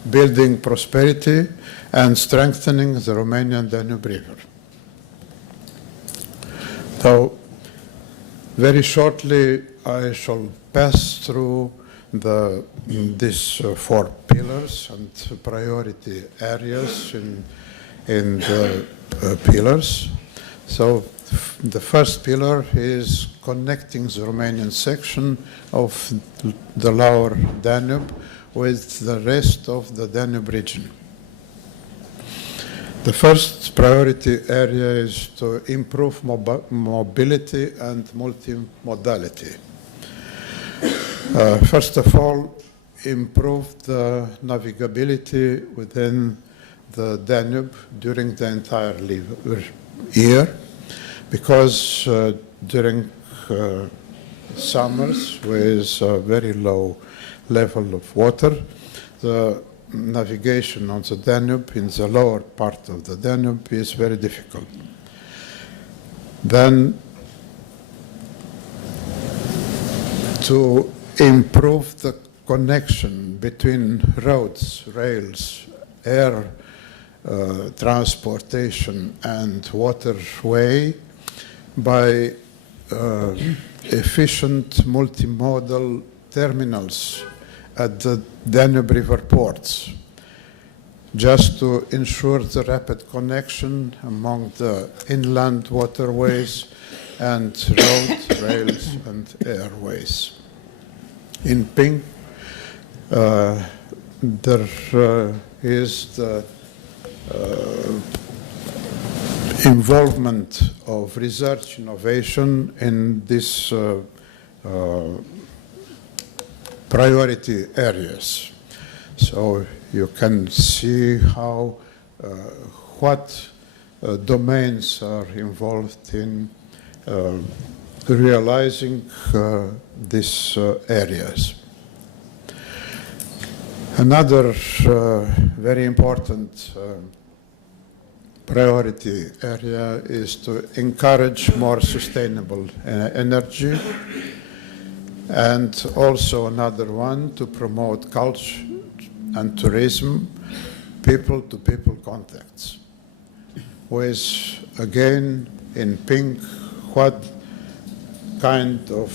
building prosperity, and strengthening the Romanian Danube River. So, very shortly, I shall pass through these 4 pillars and priority areas in the pillars. So, the first pillar is connecting the Romanian section of the lower Danube with the rest of the Danube region. The first priority area is to improve mobility and multimodality. First of all, improve the navigability within the Danube during the entire year, because during summers with a very low level of water, the navigation on the Danube, in the lower part of the Danube, is very difficult. Then, to improve the connection between roads, rails, air transportation and waterway by efficient multimodal terminals at the Danube River ports, just to ensure the rapid connection among the inland waterways and road, rails, and airways. In pink, there is the involvement of research innovation in these priority areas. So you can see how, what domains are involved in realizing these areas. Another very important priority area is to encourage more sustainable energy, and also another one to promote culture and tourism, people-to-people contacts, with, again, in pink, what kind of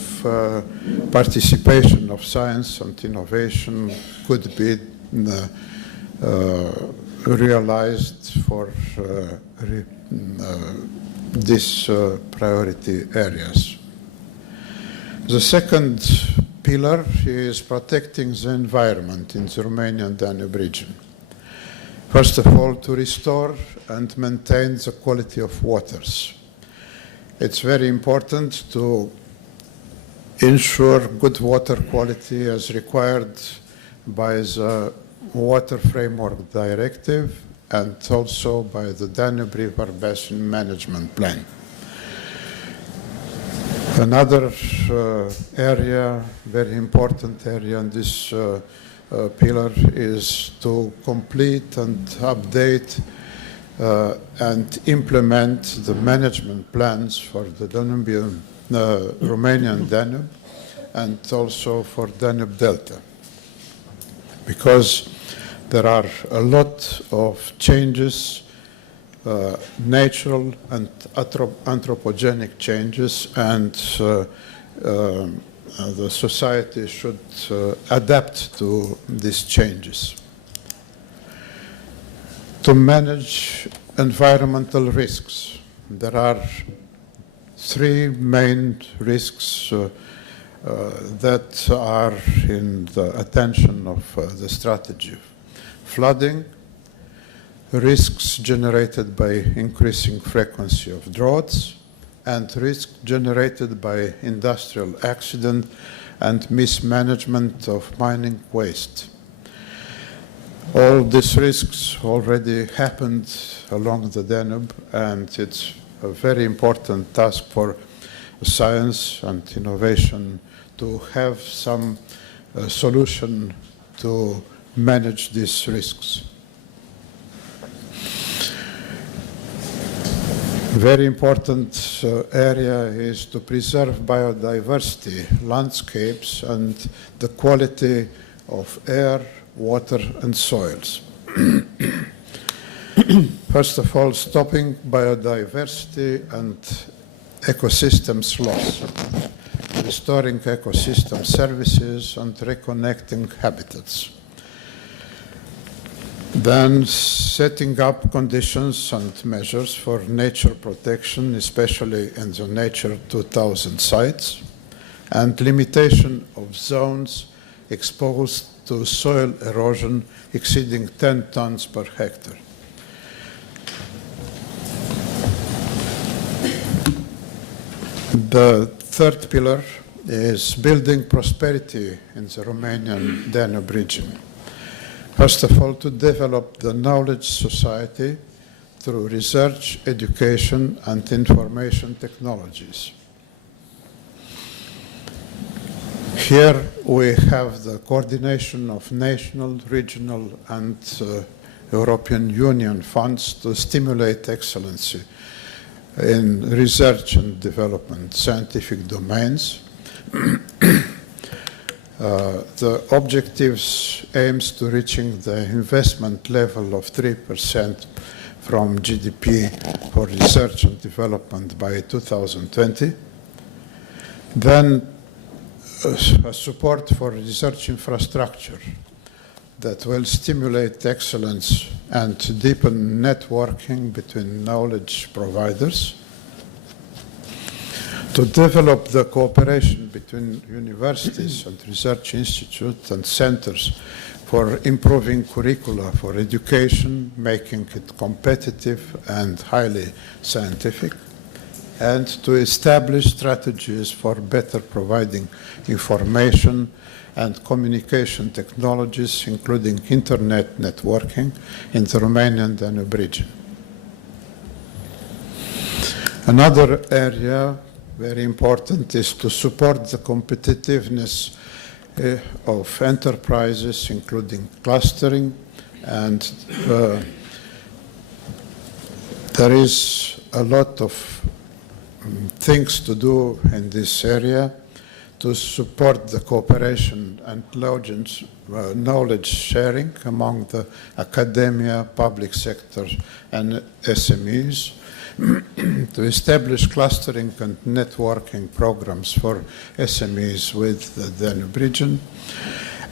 participation of science and innovation could be realized for these priority areas. The second pillar is protecting the environment in the Romanian Danube region. First of all, to restore and maintain the quality of waters. It's very important to ensure good water quality as required by the Water Framework Directive and also by the Danube River Basin Management Plan. Another area, very important area in this pillar is to complete and update and implement the management plans for the Romanian Danube and also for Danube Delta. Because there are a lot of changes, natural and anthropogenic changes, and the society should adapt to these changes. To manage environmental risks, there are three main risks that are in the attention of the strategy. Flooding, risks generated by increasing frequency of droughts, and risks generated by industrial accident and mismanagement of mining waste. All these risks already happened along the Danube, and it's a very important task for science and innovation to have some solution to manage these risks. Very important area is to preserve biodiversity, landscapes, and the quality of air, water, and soils. First of all, stopping biodiversity and ecosystems loss, restoring ecosystem services, and reconnecting habitats. Then setting up conditions and measures for nature protection, especially in the Nature 2000 sites, and limitation of zones exposed to soil erosion exceeding 10 tons per hectare. The third pillar is building prosperity in the Romanian Danube region. First of all, to develop the knowledge society through research, education, and information technologies. Here we have the coordination of national, regional, and European Union funds to stimulate excellency in research and development scientific domains. The objectives aims to reaching the investment level of 3% from GDP for research and development by 2020. Then a support for research infrastructure that will stimulate excellence and deepen networking between knowledge providers. To develop the cooperation between universities and research institutes and centers for improving curricula for education, making it competitive and highly scientific, and to establish strategies for better providing information and communication technologies, including internet networking in the Romanian Danube region. Another area very important is to support the competitiveness of enterprises, including clustering, and there is a lot of things to do in this area to support the cooperation and knowledge sharing among the academia, public sector, and SMEs, to establish clustering and networking programs for SMEs with the Danube region,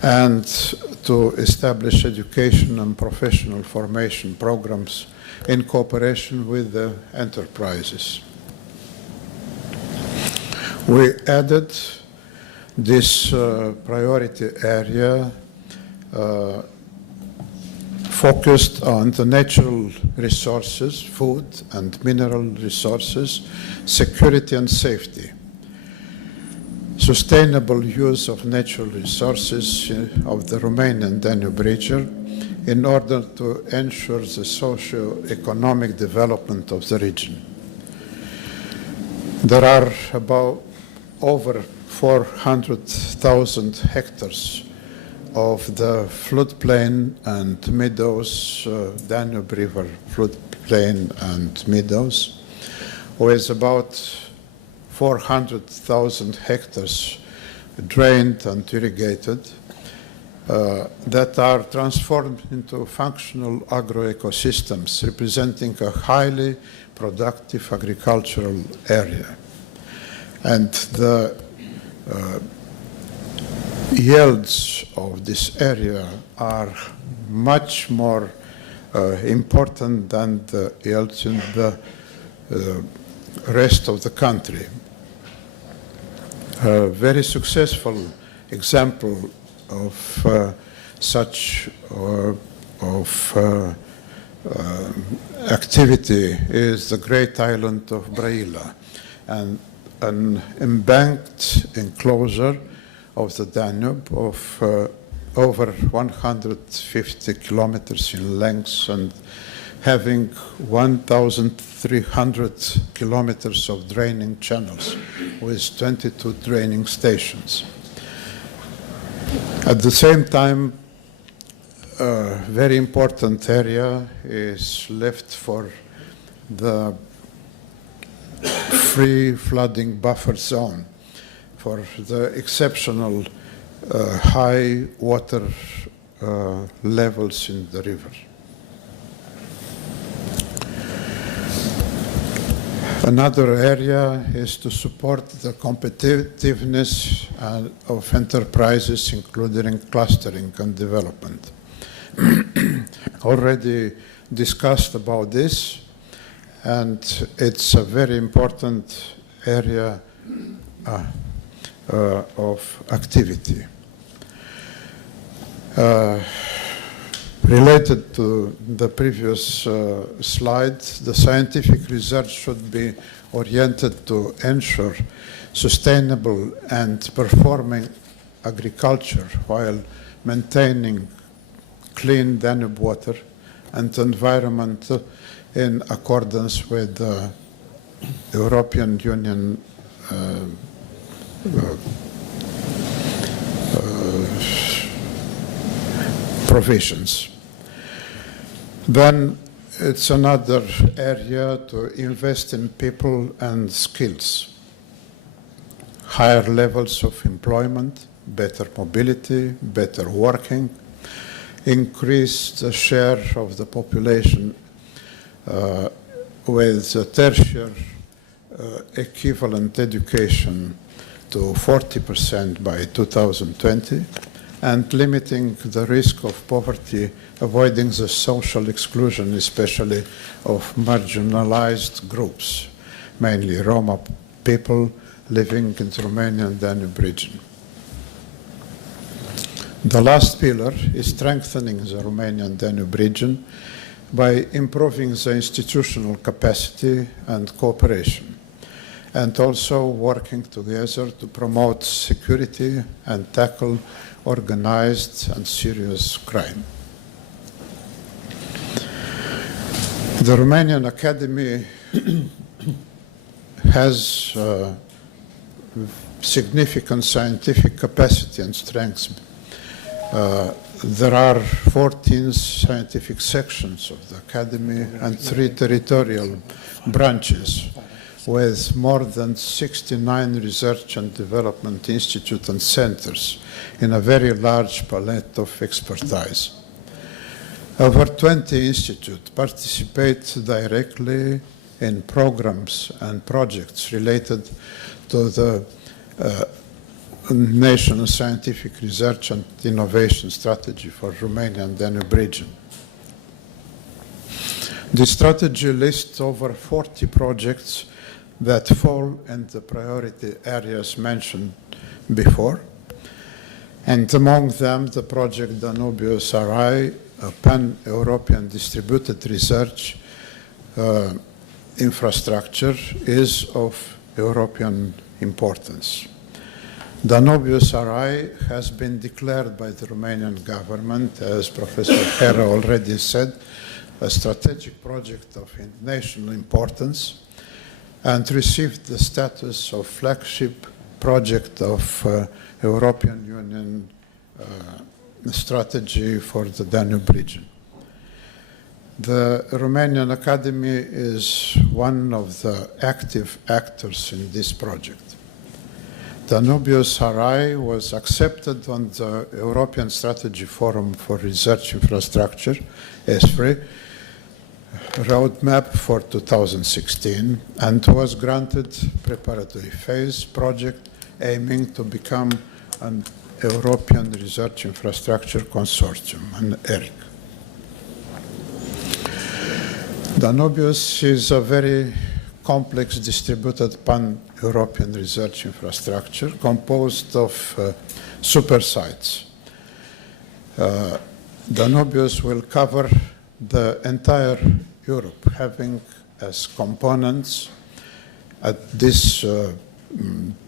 and to establish education and professional formation programs in cooperation with the enterprises. We added This priority area focused on the natural resources, food and mineral resources, security and safety, sustainable use of natural resources of the Romanian Danube region in order to ensure the socio-economic development of the region. There are about over 400,000 hectares of the floodplain and meadows, Danube River floodplain and meadows, with about 400,000 hectares drained and irrigated that are transformed into functional agroecosystems, representing a highly productive agricultural area. And the yields of this area are much more important than the yields in the rest of the country. A very successful example of such activity is the great island of Brăila, and an embanked enclosure of the Danube of over 150 kilometers in length and having 1,300 kilometers of draining channels with 22 draining stations. At the same time, a very important area is left for the free flooding buffer zone for the exceptional high water levels in the river. Another area is to support the competitiveness of enterprises, including clustering and development. Already discussed about this, and it's a very important area of activity. Related to the previous slide, the scientific research should be oriented to ensure sustainable and performing agriculture while maintaining clean Danube water and environment in accordance with the European Union provisions. Then it's another area to invest in people and skills, higher levels of employment, better mobility, better working, increase the share of the population with a tertiary equivalent education to 40% by 2020, and limiting the risk of poverty, avoiding the social exclusion, especially of marginalized groups, mainly Roma people living in the Romanian Danube region. The last pillar is strengthening the Romanian Danube region by improving the institutional capacity and cooperation, and also working together to promote security and tackle organized and serious crime. The Romanian Academy has significant scientific capacity and strengths. There are 14 scientific sections of the Academy and 3 territorial branches, with more than 69 research and development institutes and centers in a very large palette of expertise. Over 20 institutes participate directly in programs and projects related to the National Scientific Research and Innovation Strategy for Romania and Danube region. The strategy lists over 40 projects that fall in the priority areas mentioned before. And among them, the project Danube-SRI, a pan-European distributed research infrastructure, is of European importance. Danube-SRI has been declared by the Romanian government, as Professor Hera already said, a strategic project of national importance, and received the status of flagship project of European Union strategy for the Danube region. The Romanian Academy is one of the active actors in this project. Danube-SRI was accepted on the European Strategy Forum for Research Infrastructure, ESFRI, roadmap for 2016, and was granted preparatory phase project aiming to become an European Research Infrastructure Consortium, an ERIC. Danubius is a very complex distributed pan-European research infrastructure composed of super sites. Danubius will cover the entire Europe, having as components at this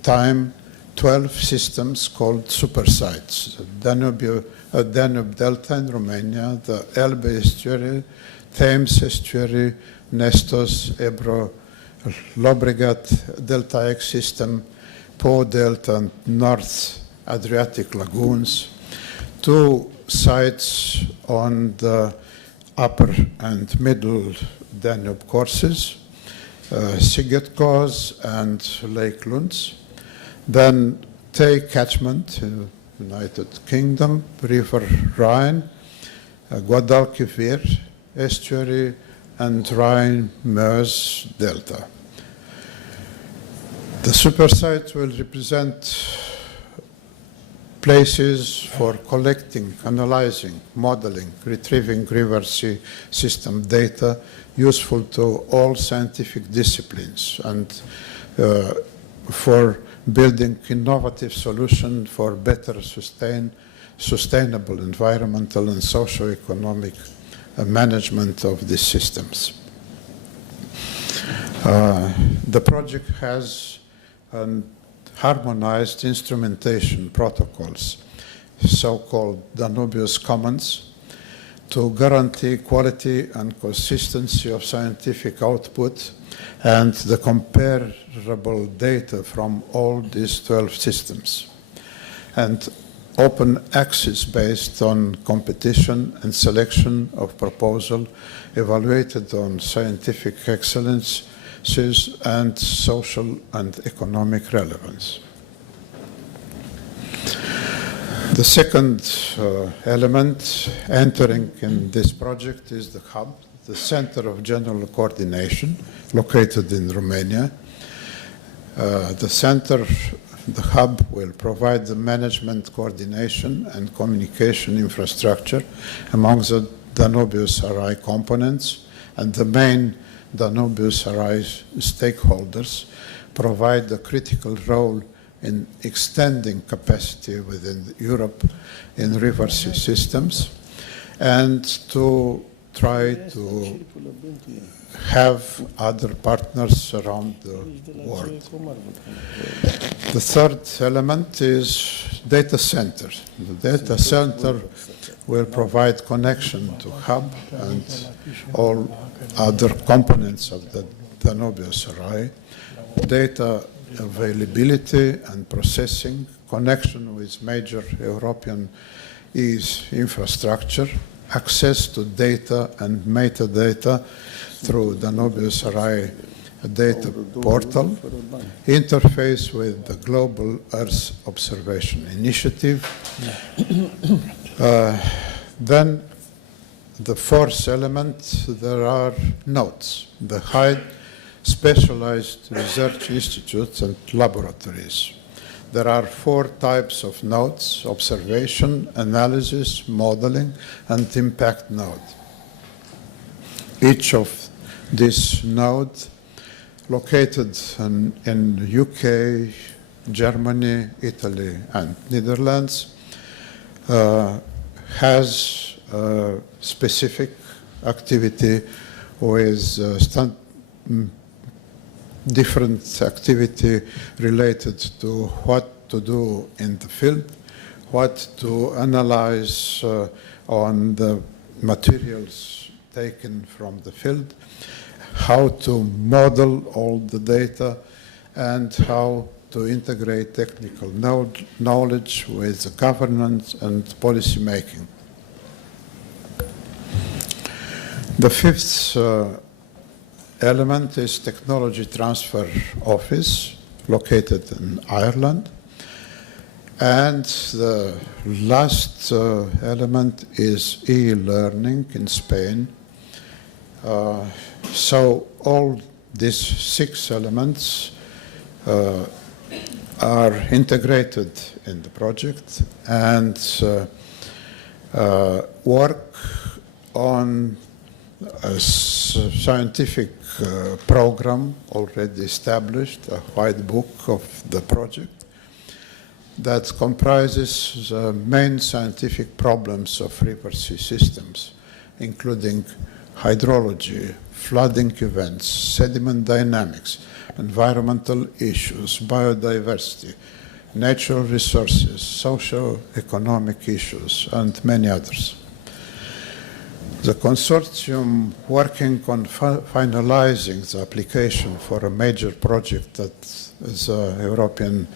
time 12 systems called super sites. Danube Delta in Romania, the Elbe estuary, Thames estuary, Nestos, Ebro, Llobregat, Delta X system, Po Delta, and North Adriatic lagoons, 2 sites on the upper and middle Danube courses, Sigetkos and Lake Lunds, then Tay catchment, United Kingdom, River Rhine, Guadalquivir estuary, and Rhine-Meuse delta. The super site will represent places for collecting, analyzing, modeling, retrieving river sea system data useful to all scientific disciplines and for building innovative solutions for better sustainable environmental and socio-economic management of these systems. The project has harmonized instrumentation protocols, so-called Danubius Commons, to guarantee quality and consistency of scientific output and the comparable data from all these 12 systems, and open access based on competition and selection of proposal evaluated on scientific excellence and social and economic relevance. The second element entering in this project is the hub, the Center of General Coordination, located in Romania. The hub will provide the management, coordination, and communication infrastructure among the Danubius-SRI components, and the main Danubius-SRI stakeholders provide a critical role in extending capacity within Europe in river sea systems, and to try to have other partners around the world. The third element is data center. The data center will provide connection to hub and all other components of the Danubius-SRI, data availability and processing, connection with major European infrastructure, access to data and metadata through Danubius-SRI data portal, interface with the Global Earth Observation Initiative. Then the fourth element, there are nodes, the high specialized research institutes and laboratories. There are 4 types of nodes: observation, analysis, modeling, and impact node. Each of these nodes located in UK, Germany, Italy, and Netherlands, has a specific activity with different activity related to what to do in the field, what to analyze on the materials taken from the field, how to model all the data, and how to integrate technical knowledge with governance and policy making. The fifth element is Technology Transfer Office, located in Ireland. And the last element is e-learning in Spain. So all these 6 elements are integrated in the project and work on a scientific program already established, a white book of the project that comprises the main scientific problems of river sea systems, including hydrology, flooding events, sediment dynamics, environmental issues, biodiversity, natural resources, socio-economic issues, and many others. The consortium working on finalizing the application for a major project that is a European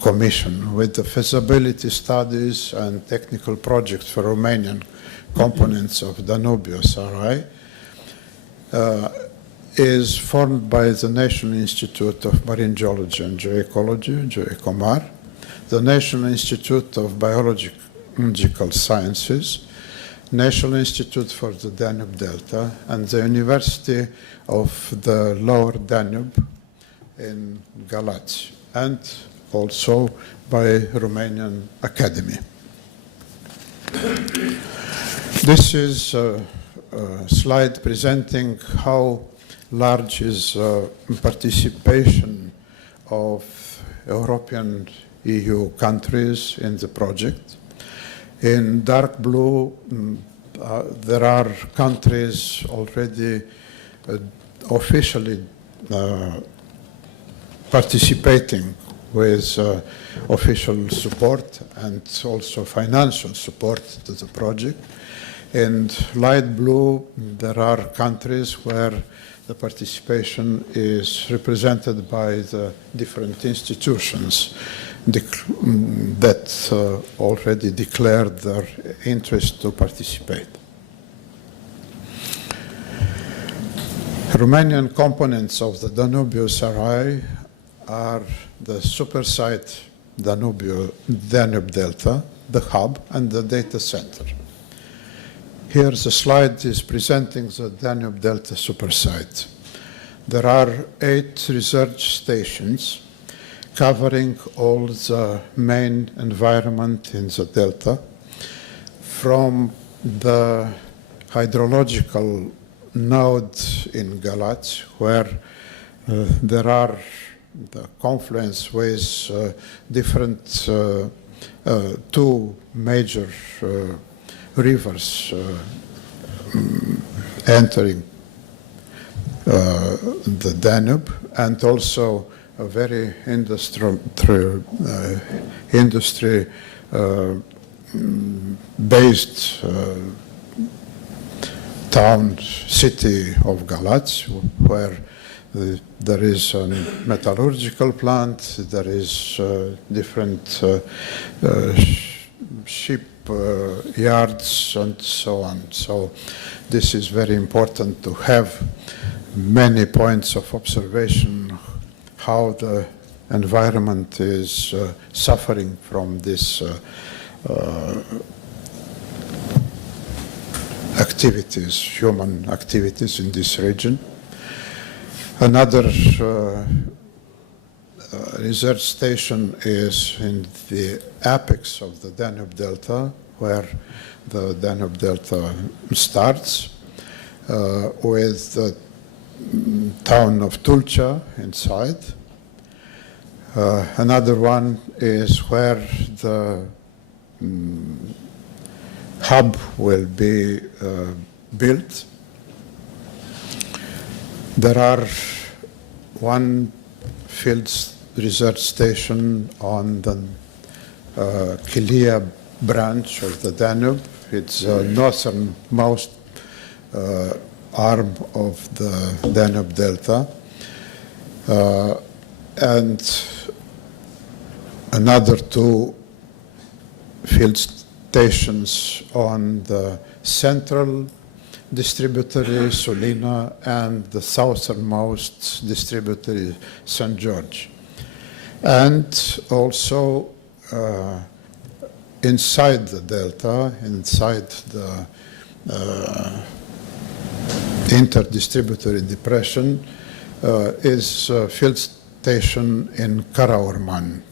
Commission with the feasibility studies and technical projects for Romanian components of Danube SRI is formed by the National Institute of Marine Geology and Geoecology, GeoEcomar, the National Institute of Biological Sciences, National Institute for the Danube Delta, and the University of the Lower Danube in Galați, and also by Romanian Academy. This is a slide presenting how large is participation of European EU countries in the project. In dark blue, there are countries already officially participating with official support and also financial support to the project. In light blue, there are countries where the participation is represented by the different institutions that already declared their interest to participate. Romanian components of the Danube SRI are the supersite Danube Delta, the hub, and the data center. Here the slide is presenting the Danube Delta supersite. There are 8 research stations covering all the main environment in the delta, from the hydrological node in Galați, where there are the confluence with different 2 major rivers entering the Danube, and also a very industry-based town, city of Galați, where there is a metallurgical plant, there is different ship yards, and so on. So this is very important to have many points of observation how the environment is suffering from this activities, human activities in this region. Another research station is in the apex of the Danube Delta, where the Danube Delta starts, with the town of Tulcea inside. Another one is where the hub will be built. There are one field research station on the Kilia branch of the Danube. It's the northernmost arm of the Danube Delta. And another two field stations on the central distributary, Sulina, and the southernmost distributary, St. George. And also inside the delta, inside the interdistributary depression, is a field station in Karaorman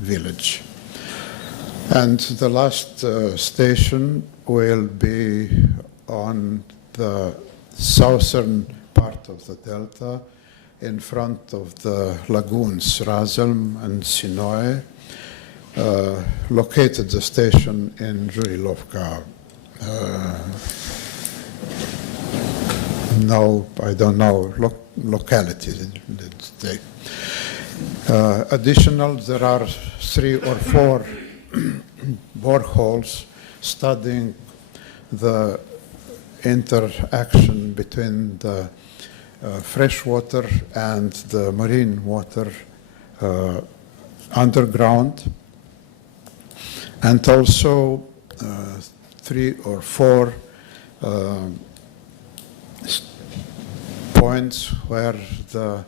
village. And the last station will be on the southern part of the delta, in front of the lagoons Razelm and Sinoe, located the station in Zhurilovka. No, I don't know, locality, let's say. Additional, there are 3 or 4 boreholes studying the interaction between the fresh water and the marine water underground, and also 3 or 4 points where the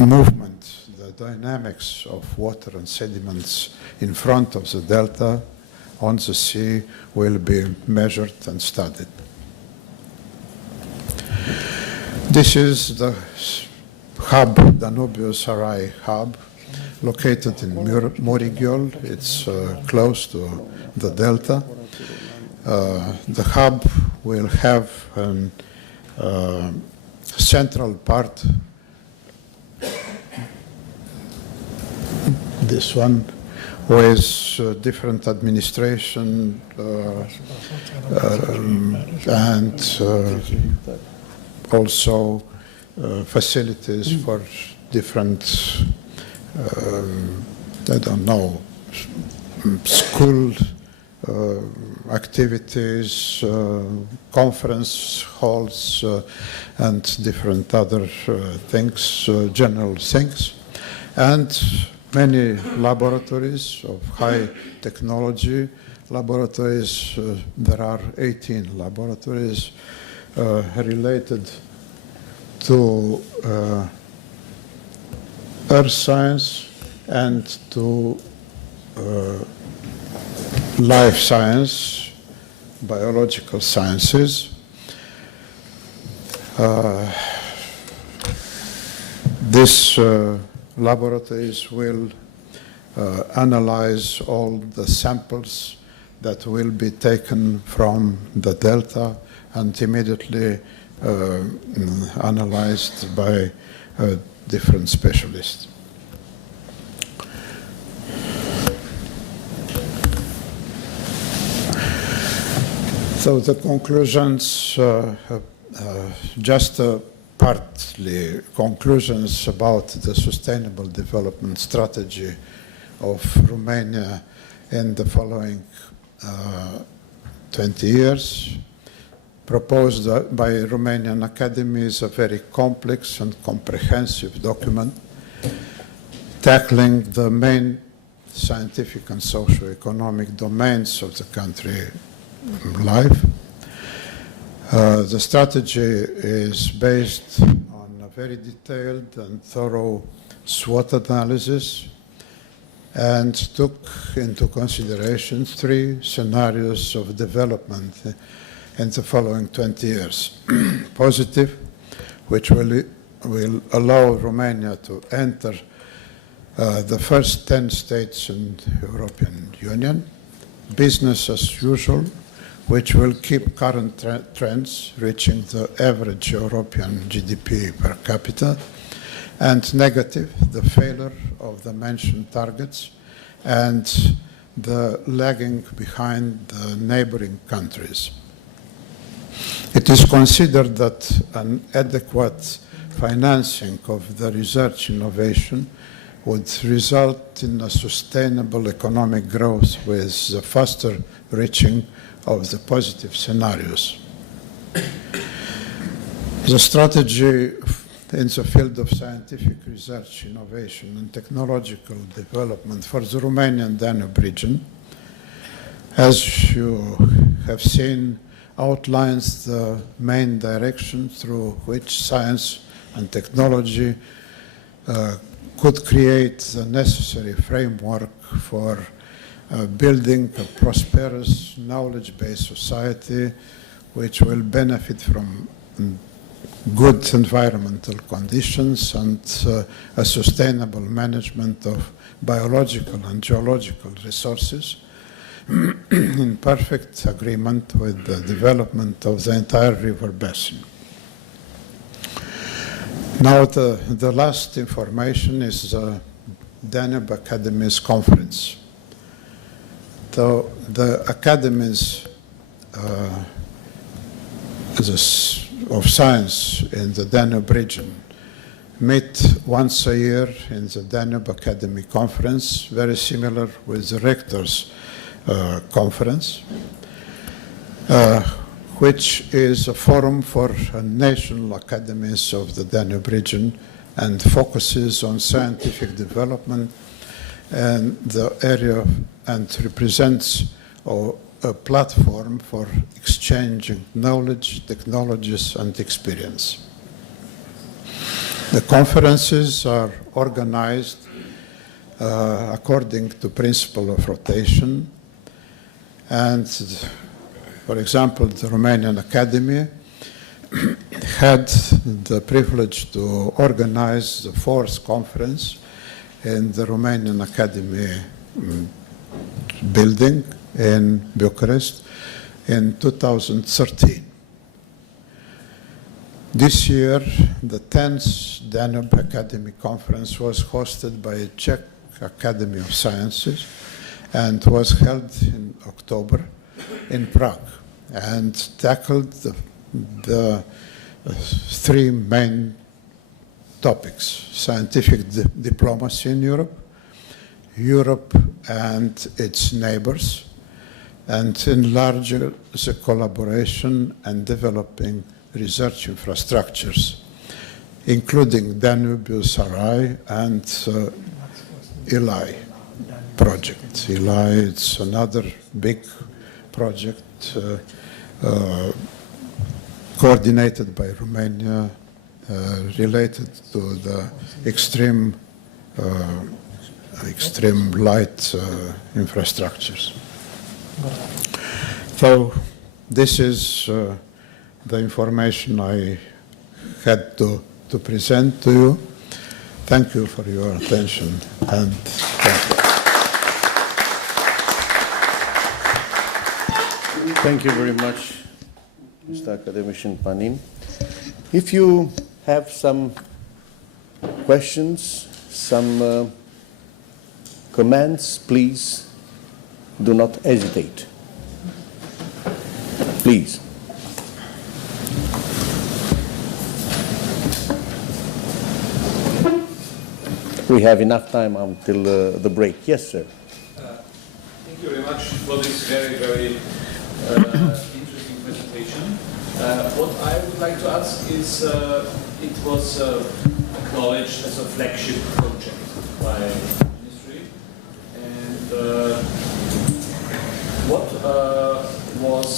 movement, the dynamics of water and sediments in front of the delta on the sea will be measured and studied. This is the hub, Danubius-Arai hub, located in Murigyol. It's close to the delta. The hub will have a central part, this one, with different administration and also facilities for different, I don't know, school activities, conference halls, and different other things, general things, and many laboratories of high technology laboratories. There are 18 laboratories related to earth science and to life science, biological sciences. These laboratories will analyze all the samples that will be taken from the delta and immediately analyzed by different specialists. So the conclusions, just partly conclusions about the sustainable development strategy of Romania in the following 20 years. Proposed by Romanian Academy is a very complex and comprehensive document tackling the main scientific and socio-economic domains of the country life. The strategy is based on a very detailed and thorough SWOT analysis and took into consideration 3 scenarios of development in the following 20 years. Positive, which will allow Romania to enter the first 10 states in the European Union. Business as usual, which will keep current trends, reaching the average European GDP per capita, and negative, the failure of the mentioned targets and the lagging behind the neighboring countries. It is considered that an adequate financing of the research innovation would result in a sustainable economic growth with the faster reaching of the positive scenarios. The strategy in the field of scientific research, innovation, and technological development for the Romanian Danube region, as you have seen, outlines the main direction through which science and technology could create the necessary framework for building a prosperous, knowledge-based society which will benefit from good environmental conditions and a sustainable management of biological and geological resources in perfect agreement with the development of the entire river basin. Now the last information is the Danube Academies Conference. The academies of science in the Danube region meet once a year in the Danube Academy Conference, very similar with the Rectors Conference, which is a forum for national academies of the Danube region and focuses on scientific development and the area and represents a platform for exchanging knowledge, technologies, and experience. The conferences are organized according to principle of rotation, and for example, the Romanian Academy had the privilege to organize the 4th conference in the Romanian Academy building in Bucharest in 2013. This year, the 10th Danube Academy Conference was hosted by Czech Academy of Sciences and was held in October in Prague and tackled the 3 main topics: scientific diplomacy in Europe, Europe and its neighbors, and enlarging the collaboration and developing research infrastructures, including Danube-SRI and ELI project. ELI, it's another big project coordinated by Romania related to the extreme light infrastructures. So this is the information I had to present to you. Thank you for your attention, and thank you. Thank you very much, Mr. Academician Panin. If you have some questions, some comments, please do not hesitate. Please. We have enough time until the break. Yes, sir. Thank you very much for this very, very interesting presentation. What I would like to ask is, it was acknowledged as a flagship project by the ministry, and what was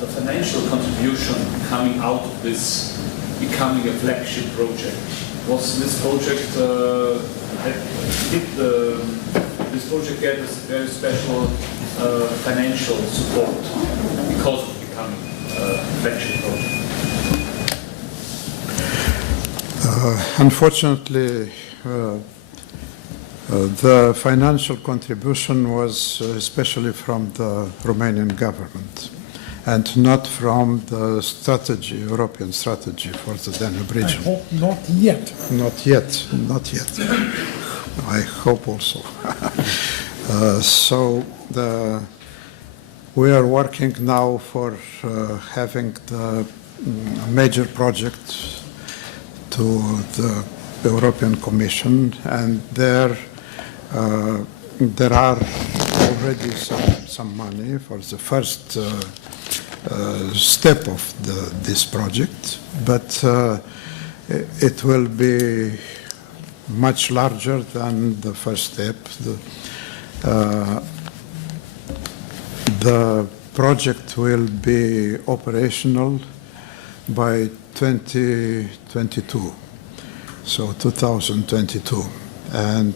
the financial contribution coming out of this becoming a flagship project? Was this project, this project get a very special financial support because of becoming a flagship project? Unfortunately, the financial contribution was especially from the Romanian government. and not from the strategy, European strategy for the Danube I region. hope not yet. Not yet, not yet. I hope also. We are working now for having the major project to the European Commission, and there are already some money for the first step of this project, but it will be much larger than the first step. The project will be operational by 2022, so 2022. And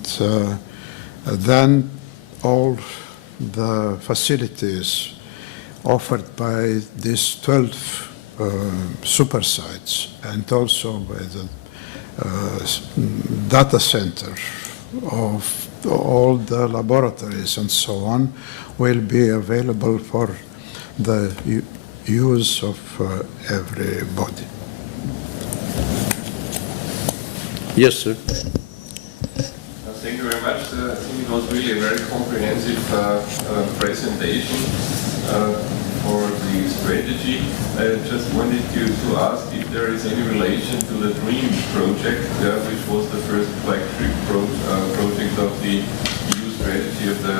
then all the facilities offered by these 12 super sites and also by the data center of all the laboratories and so on will be available for the use of everybody. Yes, sir. Thank you very much. I think it was really a very comprehensive presentation for the strategy. I just wanted to ask if there is any relation to the DREAM project, which was the first flagship project of the EU strategy of the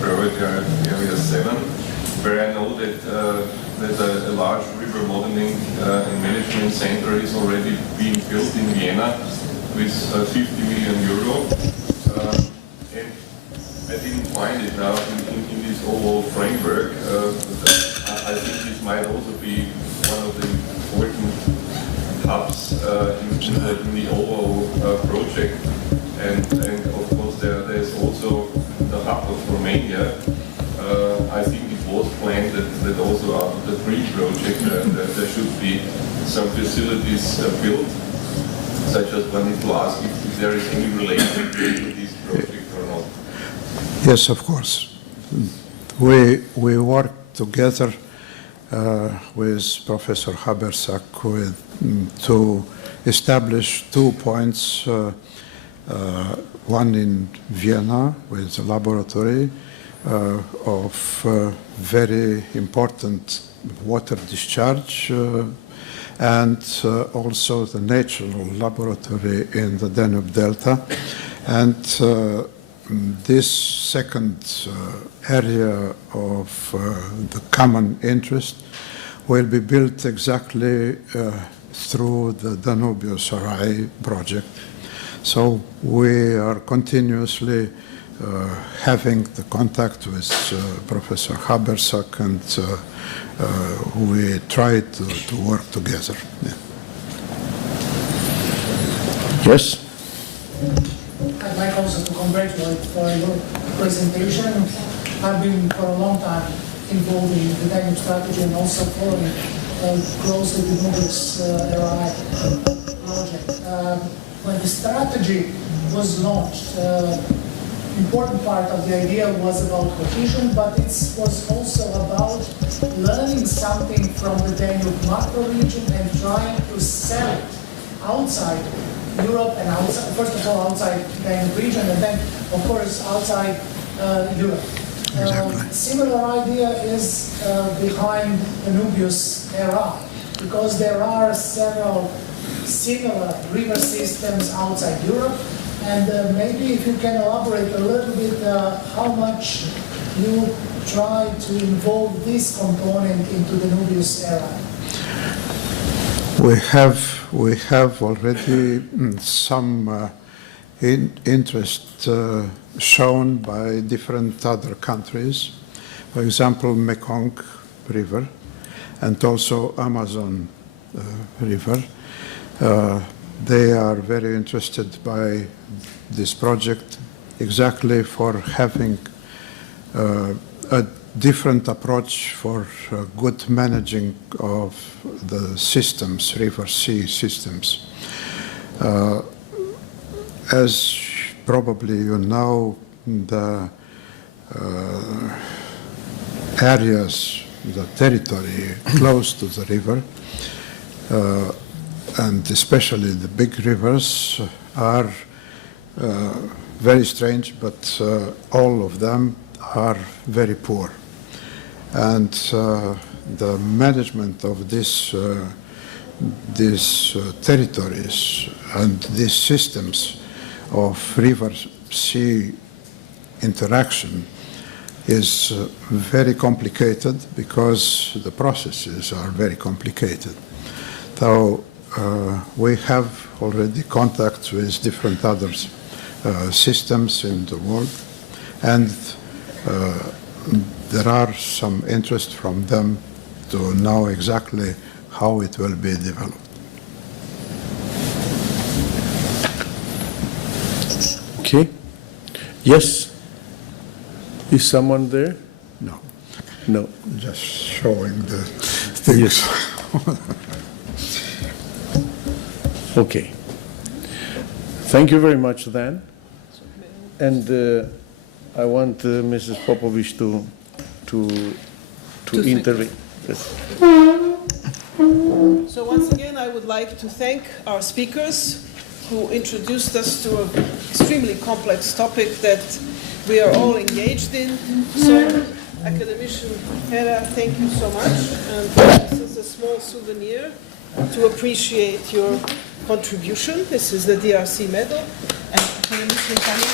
priority area 7, where I know that a large river modeling and management center is already being built in Vienna with 50 million euro. And I didn't find it now in this overall framework. I think this might also be one of the important hubs in the overall project. And of course there's also the hub of Romania. I think it was planned that also after the DREAM project there should be some facilities built. So I just wanted to ask if there is any relation to this project or not. Yes, of course. We work together with Professor Habersack to establish 2 points, one in Vienna with the laboratory of very important water discharge and also the natural laboratory in the Danube Delta. And this second area of the common interest will be built exactly through the Danubius RI project. So we are continuously having the contact with Professor Habersack, and we try to work together. Yeah. Yes. I'd like also to congratulate for your presentation. I've been for a long time involved in the Danube strategy and also following closely the Danubius RI project. When the strategy was launched, important part of the idea was about cohesion, but it was also about learning something from the Danube macro region and trying to sell it outside Europe and outside, first of all, outside the Danube region, and then, of course, outside Europe. Exactly. Similar idea is behind Danubius RI, because there are several similar river systems outside Europe. And maybe if you can elaborate a little bit how much you try to involve this component into the Danubius RI. We have already some interest shown by different other countries. For example, Mekong River and also Amazon River. They are very interested by this project exactly for having a different approach for good managing of the systems, river sea systems. As probably you know, the areas the territory close to the river, and especially the big rivers, are very strange, but all of them are very poor. And the management of these territories and these systems of river-sea interaction is very complicated because the processes are very complicated. So we have already contacts with different other systems in the world, and there are some interest from them to know exactly how it will be developed. Okay. Yes? Is someone there? No, No. just showing the things. Okay. Thank you very much then. And I want Mrs. Popovich to intervene. Yes. So once again, I would like to thank our speakers who introduced us to an extremely complex topic that we are all engaged in. So, Academician Hera, thank you so much. And this is a small souvenir to appreciate your contribution. This is the DRC medal. And Academician Tanya.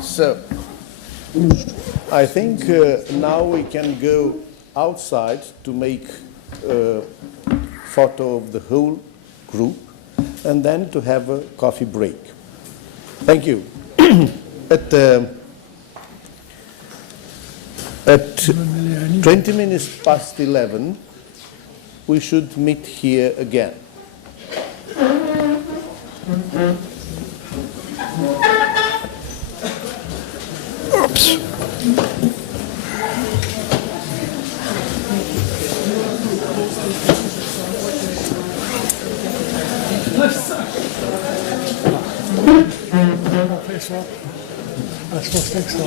So, I think now we can go outside to make a photo of the whole group and then to have a coffee break. Thank you. At 20 minutes past 11, we should meet here again. Oops. Acho que você que está